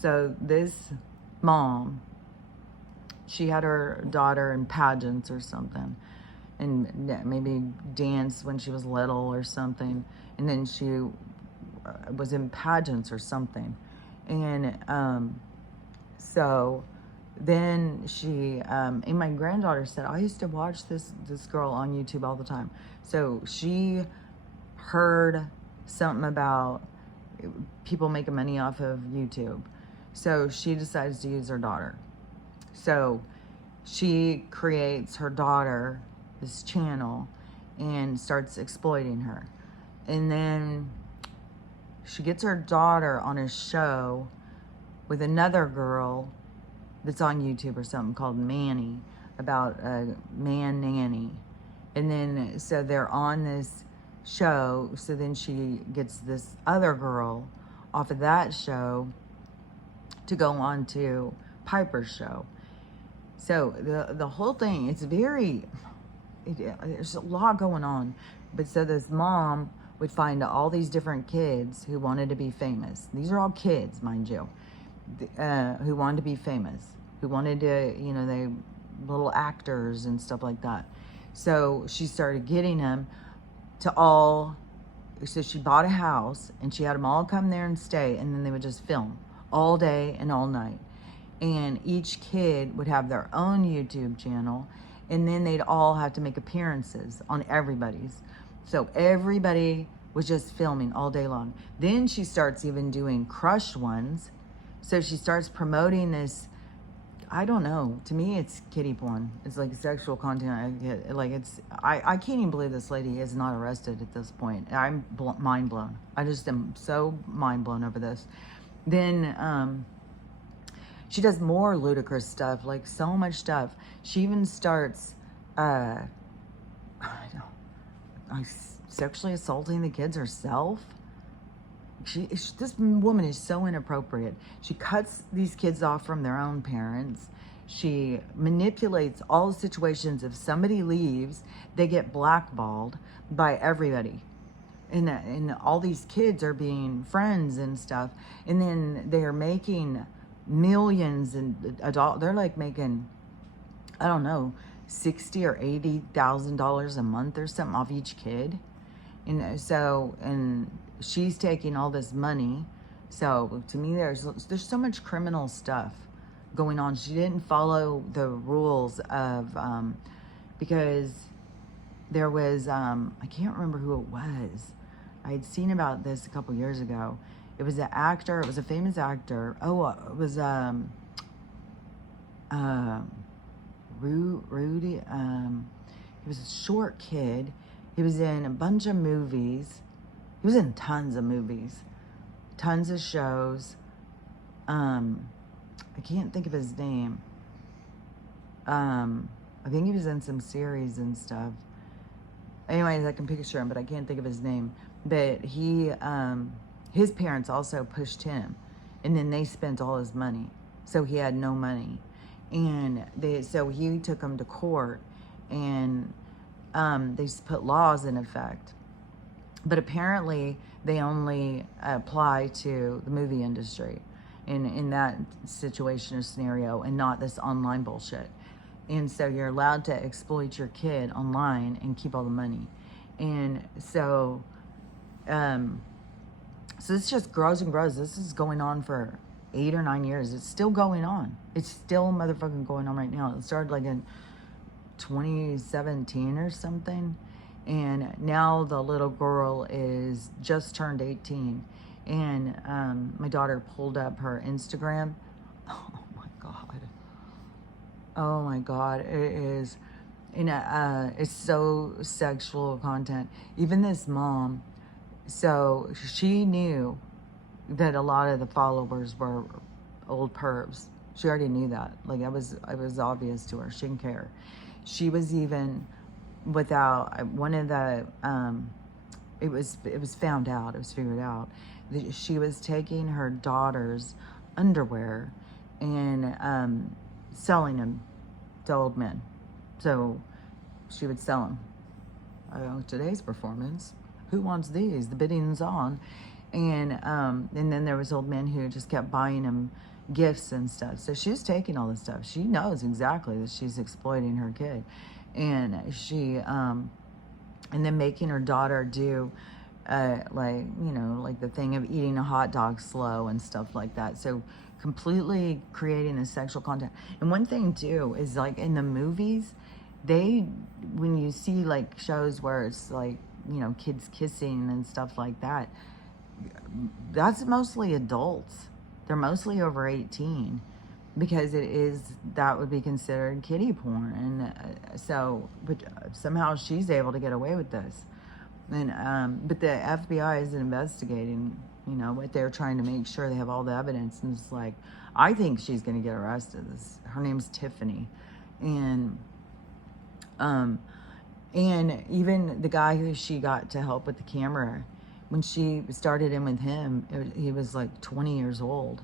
so this mom, she had her daughter in pageants or something, and maybe danced when she was little or something. And then she was in pageants or something. And so then she, and my granddaughter said, I used to watch this girl on YouTube all the time. So she heard something about people making money off of YouTube. So she decides to use her daughter. So she creates her daughter this channel and starts exploiting her. And then she gets her daughter on a show with another girl that's on YouTube or something called Manny, about a man nanny. And then, so they're on this show, so then she gets this other girl off of that show to go on to Piper's show. So the whole thing, there's a lot going on. But so this mom would find all these different kids who wanted to be famous. These are all kids, mind you, who wanted to be famous, who wanted to, they little actors and stuff like that. So she started getting them to all, so she bought a house and she had them all come there and stay, and then they would just film all day and all night. And each kid would have their own YouTube channel, and then they'd all have to make appearances on everybody's. So everybody was just filming all day long. Then she starts even doing crush ones. So she starts promoting this, I don't know, to me it's kiddie porn. It's like sexual content. I can't even believe this lady is not arrested at this point. I'm mind blown. I just am so mind blown over this. Then she does more ludicrous stuff, like so much stuff. She even starts sexually assaulting the kids herself. This woman is so inappropriate. She cuts these kids off from their own parents. She manipulates all the situations. If somebody leaves, they get blackballed by everybody. And all these kids are being friends and stuff. And then they're making millions, and they're like making, I don't know, $60,000 or $80,000 a month or something off each kid. And so, and she's taking all this money. So to me, there's so much criminal stuff going on. She didn't follow the rules of, because there was, I can't remember who it was. I had seen about this a couple years ago. It was an actor. It was a famous actor. Oh, it was Rudy. He was a short kid. He was in a bunch of movies. He was in tons of movies, tons of shows. I can't think of his name. I think he was in some series and stuff. Anyways, I can picture him, but I can't think of his name. But he his parents also pushed him, and then they spent all his money, so he had no money. And so he took him to court, and they put laws in effect. But apparently they only apply to the movie industry in that situation or scenario, and not this online bullshit. And so you're allowed to exploit your kid online and keep all the money. And so so this just grows and grows. This is going on for 8 or 9 years. It's still going on. It's still motherfucking going on right now. It started like in 2017 or something. And now the little girl is just turned 18. And my daughter pulled up her Instagram. Oh my God. Oh my God. It is, it's so sexual content. Even this mom, so she knew that a lot of the followers were old pervs. She already knew that. Like, it was obvious to her. She didn't care. She was even without one of the it was found out, it was figured out that she was taking her daughter's underwear and selling them to old men. So she would sell them. Today's performance, who wants these? The bidding's on. And then there was old men who just kept buying them gifts and stuff. So she was taking all this stuff. She knows exactly that she's exploiting her kid. And she, and then making her daughter do, like, you know, like the thing of eating a hot dog slow and stuff like that. So completely creating this sexual content. And one thing too is, like, in the movies, when you see like shows where it's like, you know, kids kissing and stuff like that, that's mostly adults. They're mostly over 18, because that would be considered kiddie porn. And so, but somehow she's able to get away with this. And but the FBI is investigating, you know, what they're trying to make sure they have all the evidence. And it's like, I think she's going to get arrested. Her name's Tiffany. And even the guy who she got to help with the camera, when she started in with him, he was like 20 years old.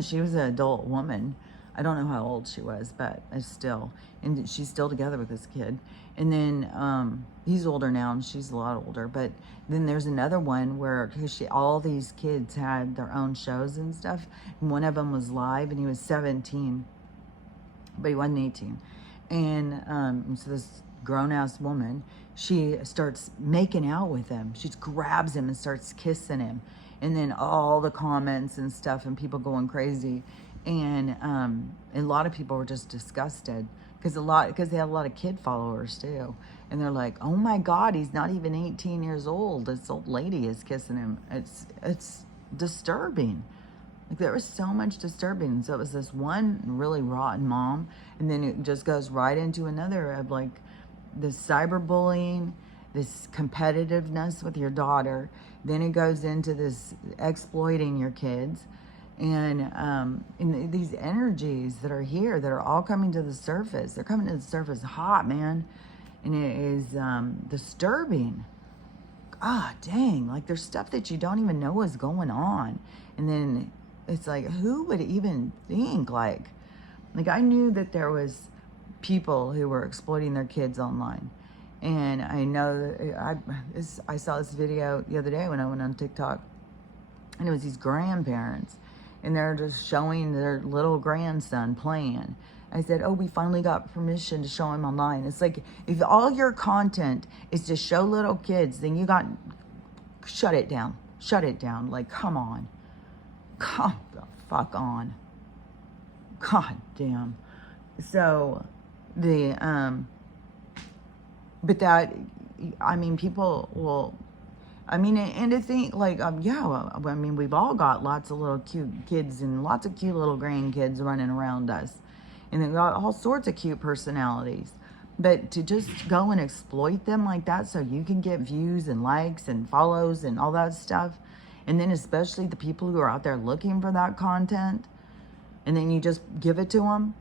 She was an adult woman. I don't know how old she was, but still. And she's still together with this kid. And then he's older now, and she's a lot older. But then there's another one where all these kids had their own shows and stuff. And one of them was live, and he was 17, but he wasn't 18. And so this grown-ass woman, she starts making out with him. She grabs him and starts kissing him. And then all the comments and stuff, and people going crazy. And a lot of people were just disgusted, because they had a lot of kid followers too. And they're like, oh my God, he's not even 18 years old. This old lady is kissing him. It's disturbing. Like, there was so much disturbing. So it was this one really rotten mom, and then it just goes right into another of like this cyberbullying, this competitiveness with your daughter. Then it goes into this exploiting your kids, and these energies that are here that are all coming to the surface. They're coming to the surface hot, man, and it is disturbing. Ah, dang! Like, there's stuff that you don't even know is going on, and then it's like, who would even think? Like I knew that there was people who were exploiting their kids online. And I know that I saw this video the other day when I went on TikTok, and it was these grandparents, and they're just showing their little grandson playing. I said, oh, we finally got permission to show him online. It's like, if all your content is to show little kids, then shut it down. Shut it down. Like, come on. Come the fuck on. God damn. So, but that, I mean, people will, I mean, and to think, like, yeah, I mean, we've all got lots of little cute kids and lots of cute little grandkids running around us. And they've got all sorts of cute personalities. But to just go and exploit them like that so you can get views and likes and follows and all that stuff, and then especially the people who are out there looking for that content, and then you just give it to them,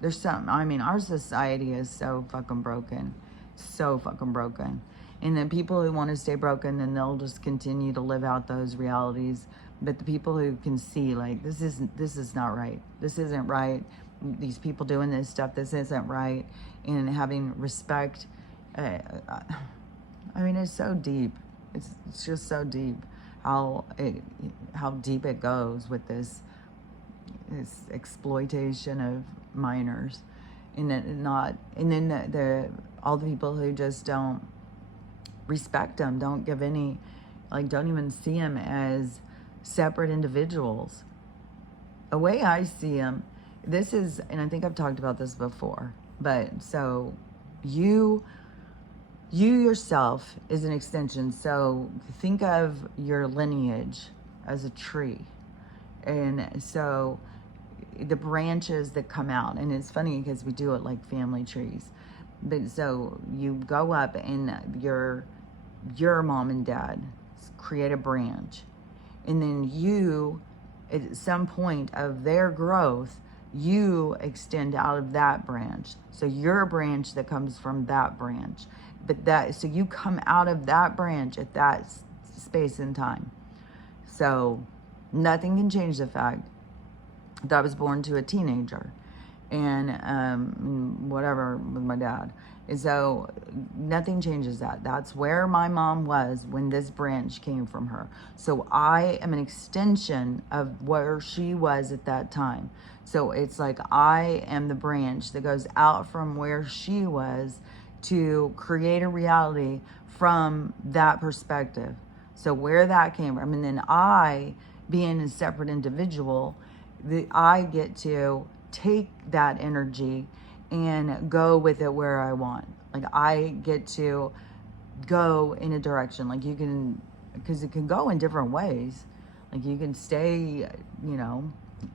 there's something, I mean, our society is so fucking broken. So fucking broken. And then people who want to stay broken, then they'll just continue to live out those realities. But the people who can see, like, this is not right. This isn't right. These people doing this stuff, this isn't right. And having respect. I mean, it's so deep. It's just so deep how deep it goes with this exploitation of minors, and then all the people who just don't respect them, don't give any, like, don't even see them as separate individuals. The way I see them, this is, and I think I've talked about this before, but so you yourself is an extension. So think of your lineage as a tree. And so the branches that come out, and it's funny because we do it like family trees. But so you go up and your mom and dad create a branch. And then you, at some point of their growth, you extend out of that branch. So you're a branch that comes from that branch. So you come out of that branch at that space and time. So nothing can change the fact that I was born to a teenager and whatever with my dad. And so nothing changes that. That's where my mom was when this branch came from her. So I am an extension of where she was at that time. So it's like I am the branch that goes out from where she was to create a reality from that perspective. So where that came from, and then I, being a separate individual, I get to take that energy and go with it where I want. Like I get to go in a direction. Like you can, because it can go in different ways. Like you can stay,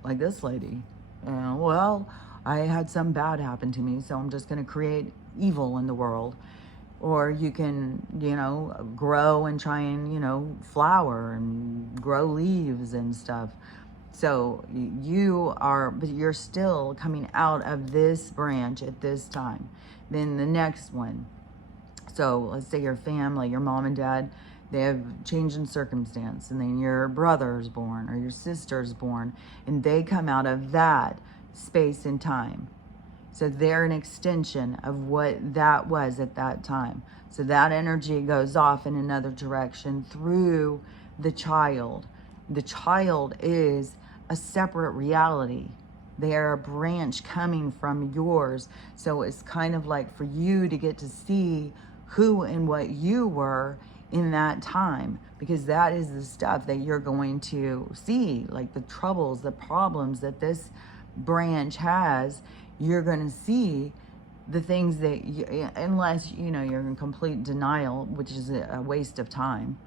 like this lady. Well, I had some bad happen to me, so I'm just going to create evil in the world. Or you can, grow and try and, flower and grow leaves and stuff. So but you're still coming out of this branch at this time. Then the next one. So let's say your family, your mom and dad, they have change in circumstance, and then your brother's born or your sister's born, and they come out of that space and time. So they're an extension of what that was at that time. So that energy goes off in another direction through the child. The child is a separate reality. They are a branch coming from yours. So it's kind of like for you to get to see who and what you were in that time, because that is the stuff that you're going to see, like the troubles, the problems that this branch has. You're going to see the things that unless you're in complete denial, which is a waste of time,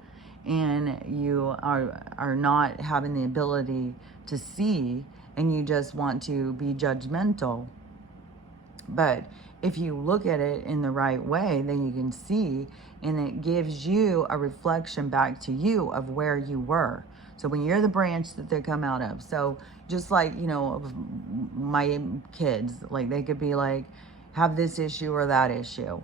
and you are not having the ability to see, and you just want to be judgmental. But if you look at it in the right way, then you can see, and it gives you a reflection back to you of where you were. So when you're the branch that they come out of, so just like, my kids, like they could be like, have this issue or that issue.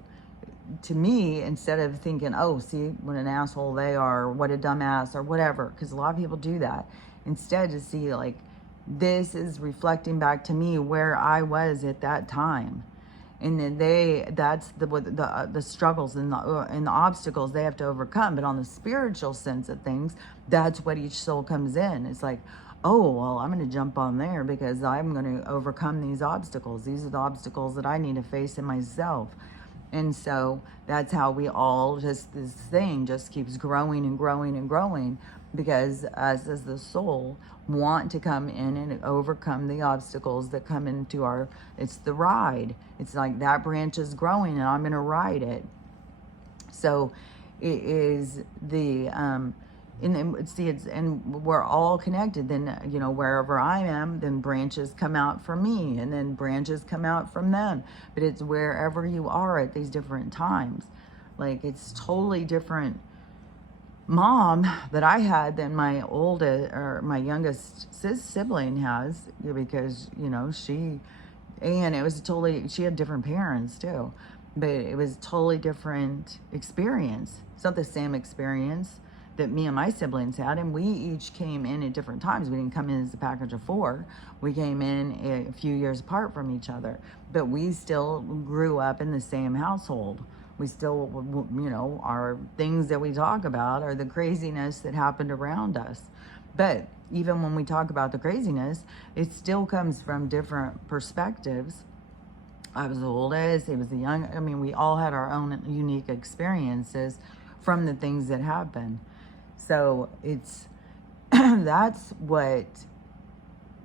To me, instead of thinking, oh, see what an asshole they are, or what a dumbass or whatever, because a lot of people do that. Instead to see like, this is reflecting back to me where I was at that time. And then that's the struggles and the obstacles they have to overcome. But on the spiritual sense of things, that's what each soul comes in. It's like, oh, well, I'm going to jump on there because I'm going to overcome these obstacles. These are the obstacles that I need to face in myself. And so that's how we all this thing just keeps growing and growing and growing, because us as the soul want to come in and overcome the obstacles that come into it's the ride. It's like that branch is growing and I'm going to ride it. So it is and we're all connected. Then, wherever I am, then branches come out from me, and then branches come out from them. But it's wherever you are at these different times. Like, it's totally different mom that I had than my youngest sibling has, because, she And it was totally, she had different parents too, but it was a totally different experience. It's not the same experience that me and my siblings had, and we each came in at different times. We didn't come in as a package of four. We came in a few years apart from each other, but we still grew up in the same household. We still, our things that we talk about are the craziness that happened around us. But even when we talk about the craziness, it still comes from different perspectives. I was the oldest, he was the young. I mean, we all had our own unique experiences from the things that happened. So it's that's what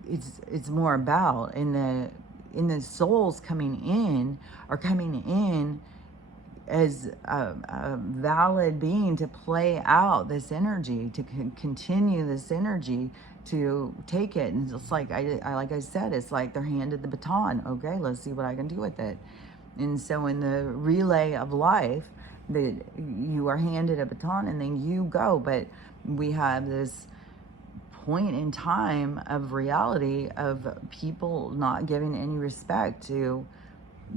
it's more about. And the souls coming in are coming in as a valid being to play out this energy, to continue this energy, to take it. And just like I said, it's like they're handed the baton. Okay, let's see what I can do with it. And so in the relay of life, that you are handed a baton and then you go. But we have this point in time of reality of people not giving any respect to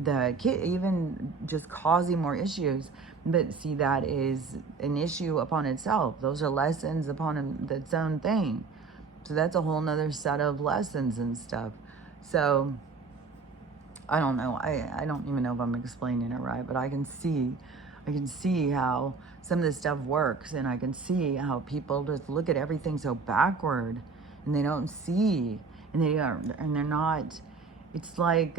the kid, even just causing more issues. But see, that is an issue upon itself. Those are lessons upon its own thing. So that's a whole nother set of lessons and stuff. So I don't know. I don't even know if I'm explaining it right, but I can see how some of this stuff works, and I can see how people just look at everything so backward, and they don't see, and they're not. It's like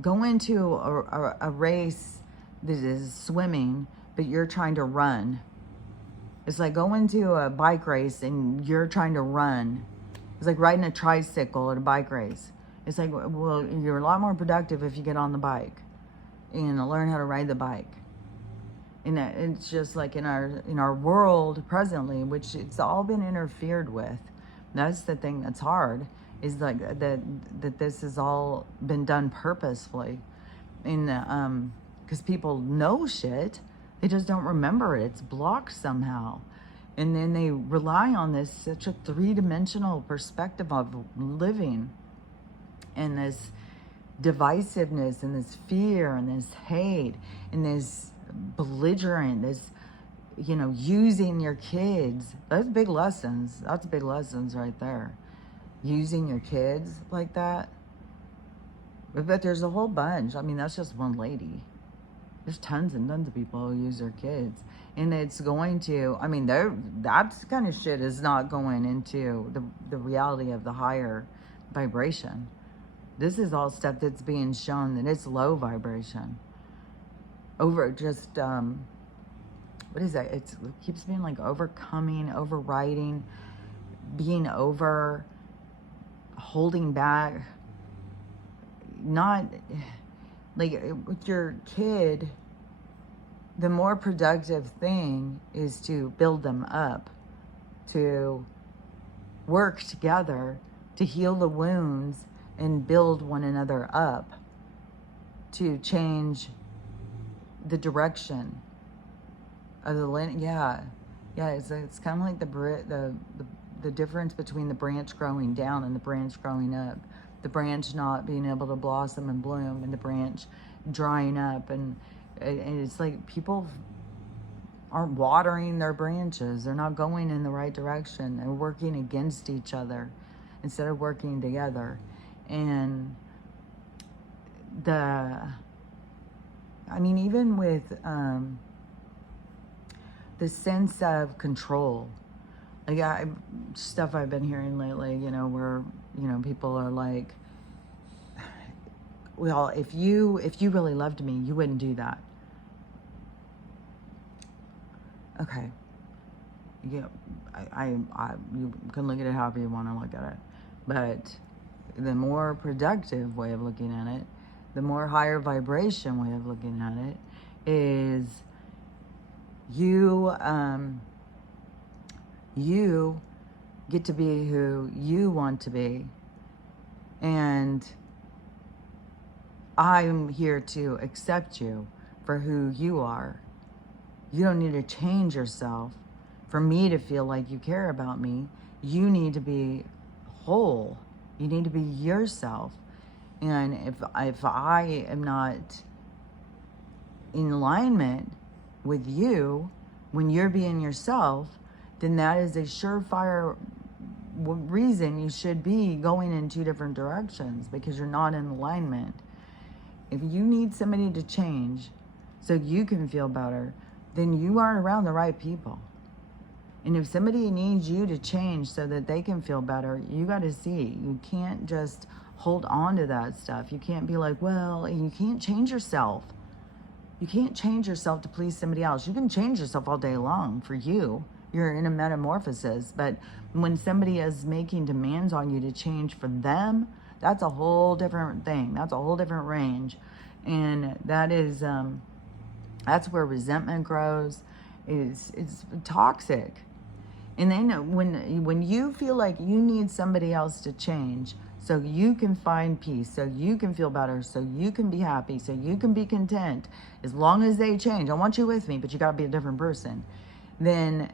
going to a race that is swimming, but you're trying to run. It's like going to a bike race and you're trying to run. It's like riding a tricycle at a bike race. It's like, well, you're a lot more productive if you get on the bike and learn how to ride the bike. And it's just like in our world presently, which it's all been interfered with. That's the thing that's hard, is like that this has all been done purposefully. And because people know shit, they just don't remember it. It's blocked somehow. And then they rely on this such a three-dimensional perspective of living, and this divisiveness and this fear and this hate and this belligerent, this, using your kids. That's big lessons. That's big lessons right there. Using your kids like that. But there's a whole bunch. I mean, that's just one lady. There's tons and tons of people who use their kids. And it's going to, I mean, that kind of shit is not going into the reality of the higher vibration. This is all stuff that's being shown that it's low vibration. Over just, what is that? It keeps being like overcoming, overriding, being over, holding back. Not, like with your kid, the more productive thing is to build them up, to work together, to heal the wounds and build one another up, to change the direction of the land. Yeah, it's kind of like the difference between the branch growing down and the branch growing up. The branch not being able to blossom and bloom, and the branch drying up, and it's like people aren't watering their branches. They're not going in the right direction. They're working against each other instead of working together. And even with the sense of control, like stuff I've been hearing lately, where, people are like, well, if you really loved me, you wouldn't do that. Okay. Yeah, you can look at it however you want to look at it. But the more productive way of looking at it, the more higher vibration way of looking at it, is you get to be who you want to be. And I'm here to accept you for who you are. You don't need to change yourself for me to feel like you care about me. You need to be whole. You need to be yourself. And if I am not in alignment with you when you're being yourself, then that is a surefire reason you should be going in two different directions, because you're not in alignment. If you need somebody to change so you can feel better, then you aren't around the right people. And if somebody needs you to change so that they can feel better, you got to see. You can't just hold on to that stuff. You can't be like, well, you can't change yourself. You can't change yourself to please somebody else. You can change yourself all day long for you. You're in a metamorphosis. But when somebody is making demands on you to change for them, that's a whole different thing. That's a whole different range. And that is, that's where resentment grows. It's toxic. And then when you feel like you need somebody else to change so you can find peace, so you can feel better, so you can be happy, so you can be content, as long as they change, I want you with me, but you got to be a different person, then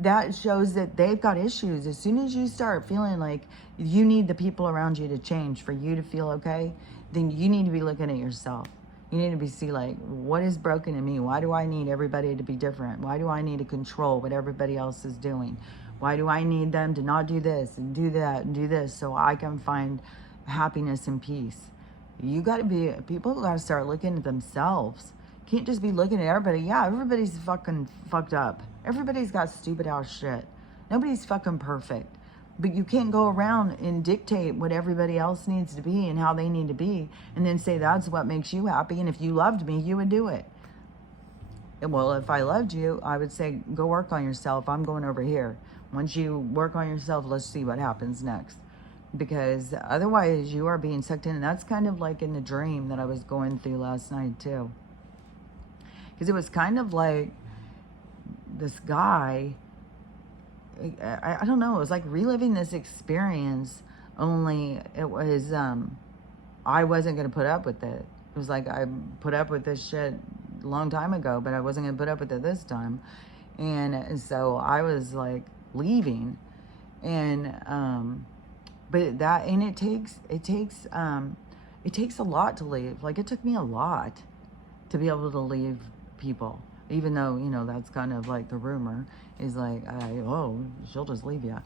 that shows that they've got issues. As soon as you start feeling like you need the people around you to change for you to feel okay, then you need to be looking at yourself. You need to be like, what is broken in me? Why do I need everybody to be different? Why do I need to control what everybody else is doing? Why do I need them to not do this and do that and do this so I can find happiness and peace? You got to be, people got to start looking at themselves. Can't just be looking at everybody. Yeah, everybody's fucking fucked up. Everybody's got stupid ass shit. Nobody's fucking perfect. But you can't go around and dictate what everybody else needs to be and how they need to be and then say that's what makes you happy. And if you loved me, you would do it. And well, if I loved you, I would say, go work on yourself. I'm going over here. Once you work on yourself, let's see what happens next. Because otherwise you are being sucked in. And that's kind of like in the dream that I was going through last night too. Because it was kind of like this guy, I don't know, it was like reliving this experience, only it was, I wasn't going to put up with it. It was like I put up with this shit a long time ago, but I wasn't going to put up with it this time. And so I was like leaving. And, but that, and it takes a lot to leave. Like it took me a lot to be able to leave people. Even though, you know, that's kind of like the rumor is like, oh, she'll just leave you.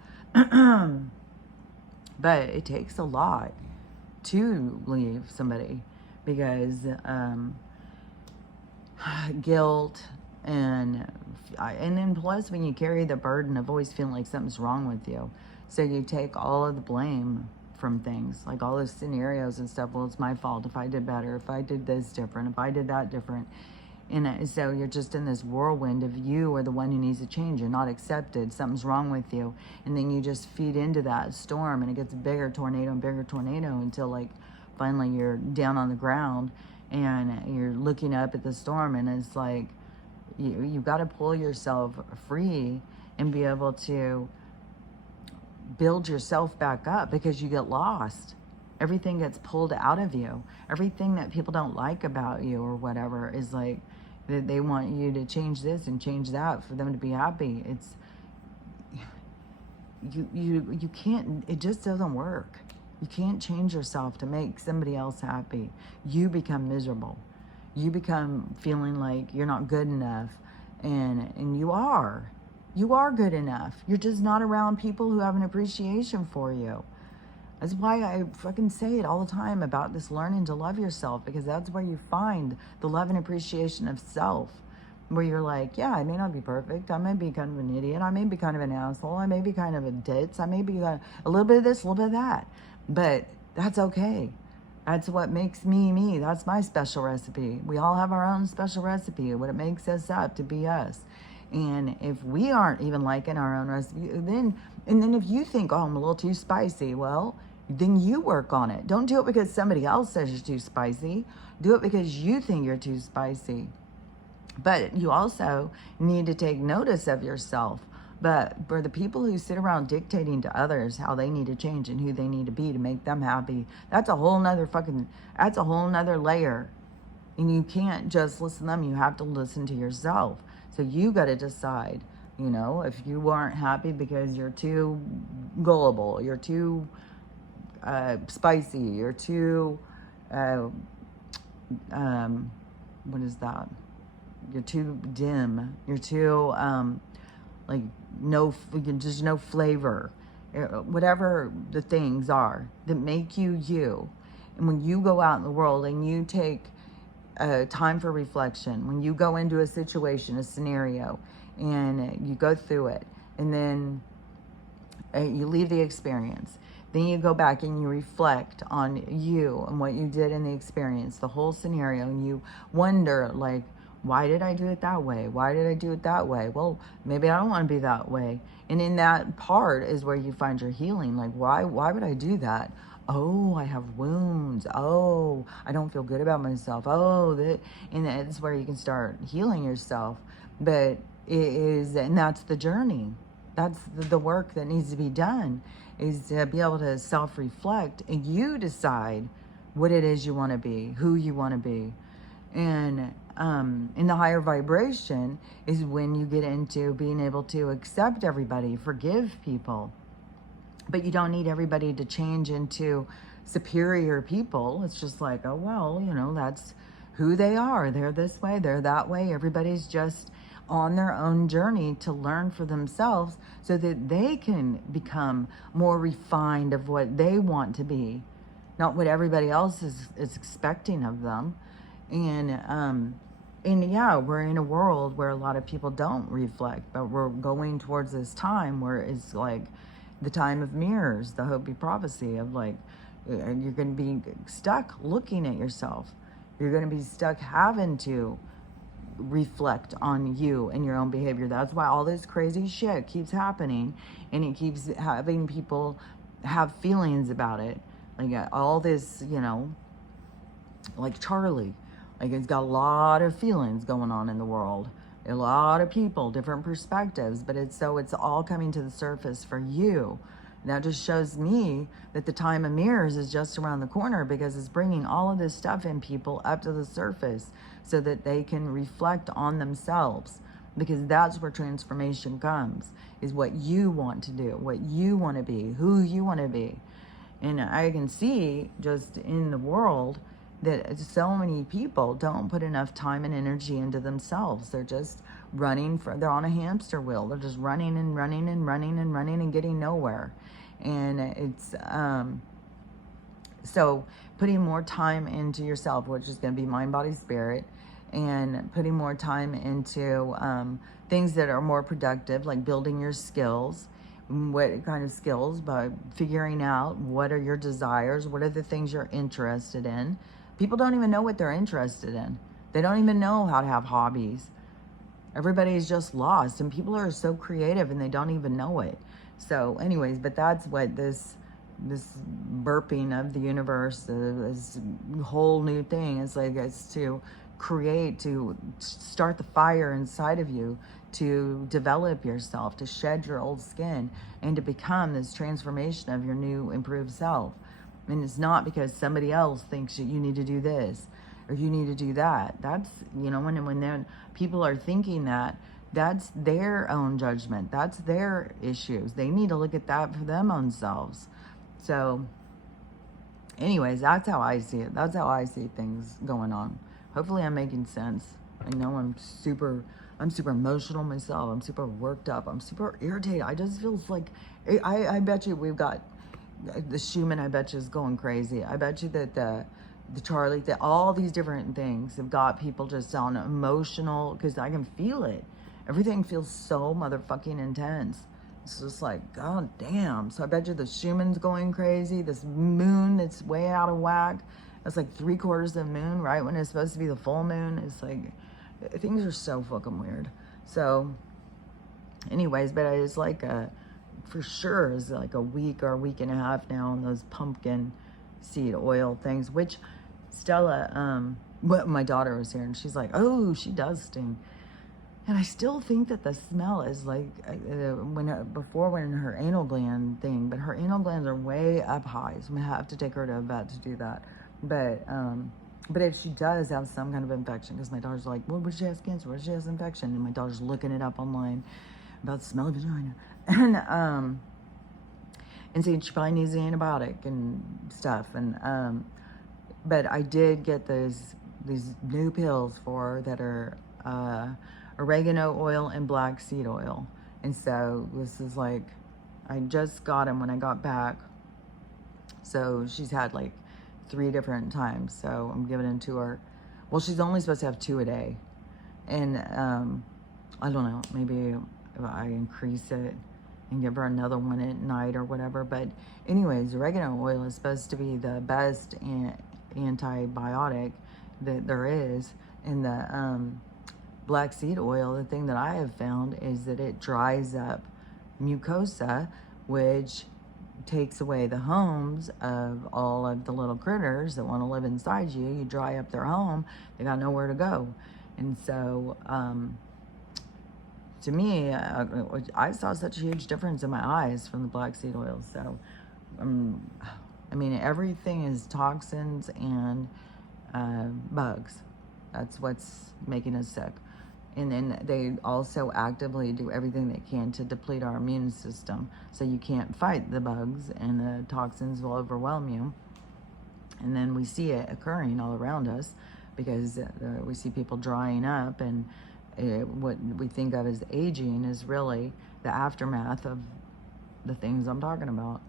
But it takes a lot to leave somebody because guilt and then plus when you carry the burden of always feeling like something's wrong with you. So you take all of the blame from things, like all those scenarios and stuff. Well, it's my fault if I did better, if I did this different, if I did that different. And so you're just in this whirlwind of you are the one who needs to change. You're not accepted. Something's wrong with you. And then you just feed into that storm and it gets bigger tornado and bigger tornado until like finally you're down on the ground and you're looking up at the storm and it's like you've got to pull yourself free and be able to build yourself back up because you get lost. Everything gets pulled out of you. Everything that people don't like about you or whatever is like, that they want you to change this and change that for them to be happy. It's, you can't, it just doesn't work. You can't change yourself to make somebody else happy. You become miserable. You become feeling like you're not good enough. And you are good enough. You're just not around people who have an appreciation for you. That's why I fucking say it all the time about this learning to love yourself, because that's where you find the love and appreciation of self, where you're like, yeah, I may not be perfect. I may be kind of an idiot. I may be kind of an asshole. I may be kind of a ditz. I may be a little bit of this, a little bit of that. But that's okay. That's what makes me, me. That's my special recipe. We all have our own special recipe, what it makes us up to be us. And if we aren't even liking our own recipe, then if you think, oh, I'm a little too spicy, well, then you work on it. Don't do it because somebody else says you're too spicy. Do it because you think you're too spicy. But you also need to take notice of yourself. But for the people who sit around dictating to others how they need to change and who they need to be to make them happy, that's a whole nother layer. And you can't just listen to them. You have to listen to yourself. So you got to decide, You know, if you aren't happy because you're too gullible, you're too spicy, you're too, uh, what is that? You're too dim. You're too, like, just no flavor. Whatever the things are that make you you. And when you go out in the world and you take time for reflection, when you go into a situation, a scenario, and you go through it, and then you leave the experience, then you go back and you reflect on you and what you did in the experience, the whole scenario, and you wonder, like, why did I do it that way? Why did I do it that way? Well, maybe I don't want to be that way. And in that part is where you find your healing. Like, why would I do that? Oh, I have wounds. Oh, I don't feel good about myself. Oh, that, and that's where you can start healing yourself. But it is, and that's the journey. That's the work that needs to be done, is to be able to self-reflect, and you decide what it is you want to be, who you want to be. And in the higher vibration is when you get into being able to accept everybody, forgive people. But you don't need everybody to change into superior people. It's just like, oh, well, you know, that's who they are. They're this way, they're that way. Everybody's just on their own journey to learn for themselves so that they can become more refined of what they want to be, not what everybody else is expecting of them. And yeah, we're in a world where a lot of people don't reflect, but we're going towards this time where it's like the time of mirrors, the Hopi prophecy of, like, you're going to be stuck looking at yourself. You're going to be stuck having to reflect on you and your own behavior. That's why all this crazy shit keeps happening, and it keeps having people have feelings about it. Like all this, you know, like Charlie. Like, it's got a lot of feelings going on in the world. A lot of people, different perspectives, but it's all coming to the surface for you. And that just shows me that the time of mirrors is just around the corner, because it's bringing all of this stuff in people up to the surface so that they can reflect on themselves. Because that's where transformation comes, is what you want to do, what you want to be, who you want to be. And I can see just in the world that so many people don't put enough time and energy into themselves. They're just they're on a hamster wheel. They're just running and running and running and running and getting nowhere. And it's, so putting more time into yourself, which is going to be mind, body, spirit, and putting more time into things that are more productive, like building your skills. What kind of skills? By figuring out what are your desires, what are the things you're interested in. People don't even know what they're interested in. They don't even know how to have hobbies. Everybody is just lost, and people are so creative and they don't even know it. So anyways, but that's what this burping of the universe, this whole new thing is like. It's to create, to start the fire inside of you, to develop yourself, to shed your old skin, and to become this transformation of your new improved self. And it's not because somebody else thinks that you need to do this or you need to do that. That's, you know, when people are thinking that, that's their own judgment. That's their issues. They need to look at that for them own selves. So anyways, that's how I see it. That's how I see things going on. Hopefully I'm making sense. I know I'm super emotional myself. I'm super worked up. I'm super irritated. I just feel like, I bet you we've got, the Schumann, I bet you, is going crazy. I bet you that the Charlie, that all these different things have got people just on emotional, because I can feel it. Everything feels so motherfucking intense. It's just like, god damn. So I bet you the Schumann's going crazy. This moon that's way out of whack. It's like 3/4 of the moon, right when it's supposed to be the full moon. It's like, things are so fucking weird. So anyways, but I just like for sure is like a week or a week and a half now on those pumpkin seed oil things, which Stella, my daughter was here and she's like, oh, she does sting. And I still think that the smell is like when her anal gland thing, but her anal glands are way up high, so I'm gonna have to take her to a vet to do that. But if she does have some kind of infection, because my daughter's like, well, what if she has cancer? What if she has infection? And my daughter's looking it up online. about the smell of vagina. And see, she probably needs an antibiotic and stuff. And but I did get these new pills for her that are oregano oil and black seed oil. And so this is like, I just got them when I got back. So she's had like 3 different times. So I'm giving them to her. Well, she's only supposed to have 2 a day. And I don't know, maybe if I increase it and give her another one at night or whatever. But anyways, oregano oil is supposed to be the best antibiotic that there is. And the black seed oil, the thing that I have found is that it dries up mucosa, which takes away the homes of all of the little critters that want to live inside you. You dry up their home, they got nowhere to go. And so to me, I saw such a huge difference in my eyes from the black seed oil. So I mean, everything is toxins and bugs. That's what's making us sick. And then they also actively do everything they can to deplete our immune system. So you can't fight the bugs and the toxins will overwhelm you. And then we see it occurring all around us because we see people drying up, and what we think of as aging is really the aftermath of the things I'm talking about.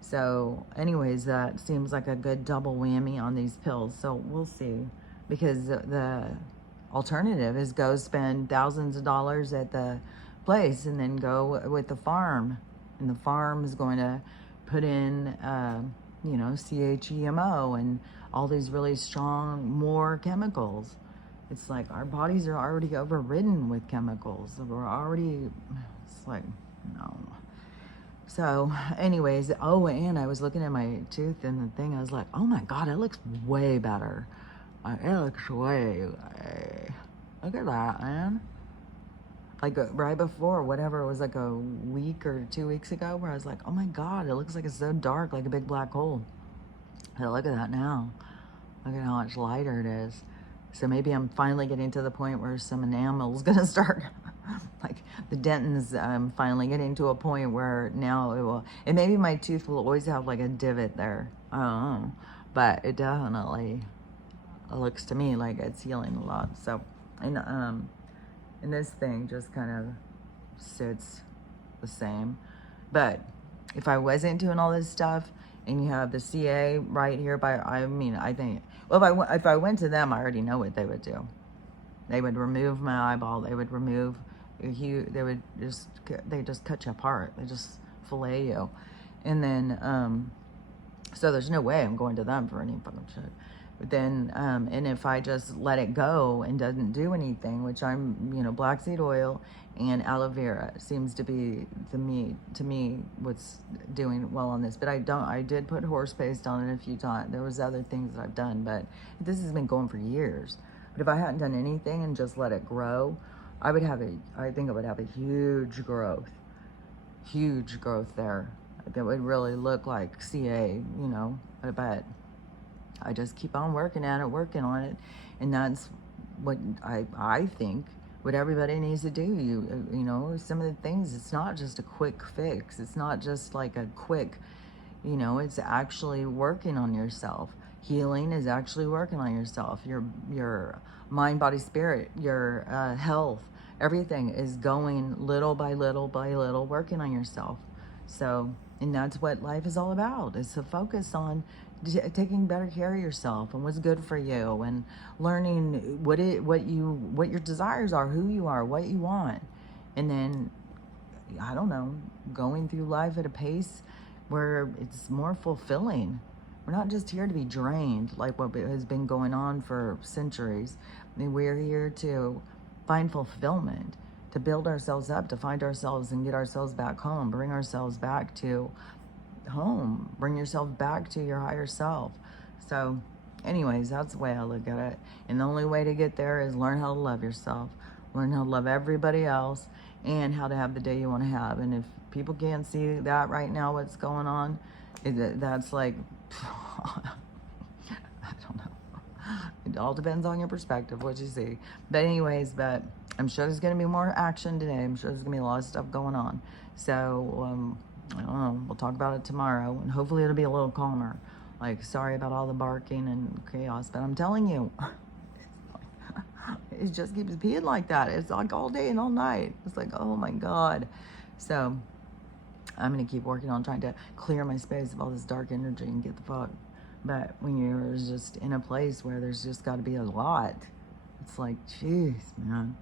So anyways, that seems like a good double whammy on these pills. So we'll see, because the alternative is go spend thousands of dollars at the place and then go with the farm, and the farm is going to put in you know, CHEMO and all these really strong more chemicals. It's like our bodies are already overridden with chemicals. We're already, it's like, no. So anyways, oh, and I was looking at my tooth and the thing, I was like, oh my God, it looks way better. It looks way, look at that, man. Like right before, whatever, it was like a week or 2 weeks ago, where I was like, oh my God, it looks like it's so dark, like a big black hole. And look at that now. Look at how much lighter it is. So maybe I'm finally getting to the point where some enamel's gonna start, like the dentin's finally getting to a point where now it will, and maybe my tooth will always have like a divot there. I don't know. But it definitely looks to me like it's healing a lot. So, and this thing just kind of sits the same. But if I wasn't doing all this stuff, and you have the CA right here by, I mean, I think, well, if I went to them, I already know what they would do. They would remove my eyeball. They would remove, they just cut you apart. They just fillet you. And then, so there's no way I'm going to them for any fucking shit. But then, and if I just let it go and doesn't do anything, which I'm, you know, black seed oil and aloe vera seems to be, to me, what's doing well on this. But I did put horse paste on it a few times. There was other things that I've done, but this has been going for years. But if I hadn't done anything and just let it grow, I think I would have a huge growth there. That would really look like CA, you know, but I just keep on working on it, and that's what I think what everybody needs to do. You know, some of the things, it's not just a quick fix. It's not just like a quick, you know, it's actually working on yourself. Healing is actually working on yourself. Your mind, body, spirit, your health, everything is going little by little by little, working on yourself. So, and that's what life is all about, is to focus on taking better care of yourself and what's good for you, and learning what your desires are, who you are, what you want. And then, I don't know, going through life at a pace where it's more fulfilling. We're not just here to be drained like what has been going on for centuries. I mean, we're here to find fulfillment, to build ourselves up, to find ourselves and get ourselves back home, bring ourselves back to home, bring yourself back to your higher self. So anyways, that's the way I look at it. And the only way to get there is learn how to love yourself, learn how to love everybody else, and how to have the day you want to have. And if people can't see that right now, what's going on, that's like, I don't know. It all depends on your perspective, what you see. But anyways, I'm sure there's going to be more action today. I'm sure there's going to be a lot of stuff going on. So, I don't know. We'll talk about it tomorrow, and hopefully it'll be a little calmer. Like, sorry about all the barking and chaos, but I'm telling you, it just keeps being like that. It's like all day and all night. It's like, oh my God. So, I'm going to keep working on trying to clear my space of all this dark energy and get the fuck. But when you're just in a place where there's just got to be a lot, it's like, jeez, man.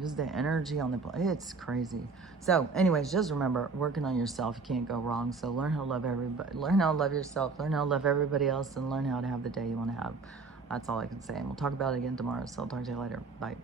Just the energy on the it's crazy. So anyways, just remember, working on yourself, you can't go wrong. So learn how to love everybody, learn how to love yourself, learn how to love everybody else, and learn how to have the day you want to have. That's all I can say. And we'll talk about it again tomorrow. So I'll talk to you later. Bye.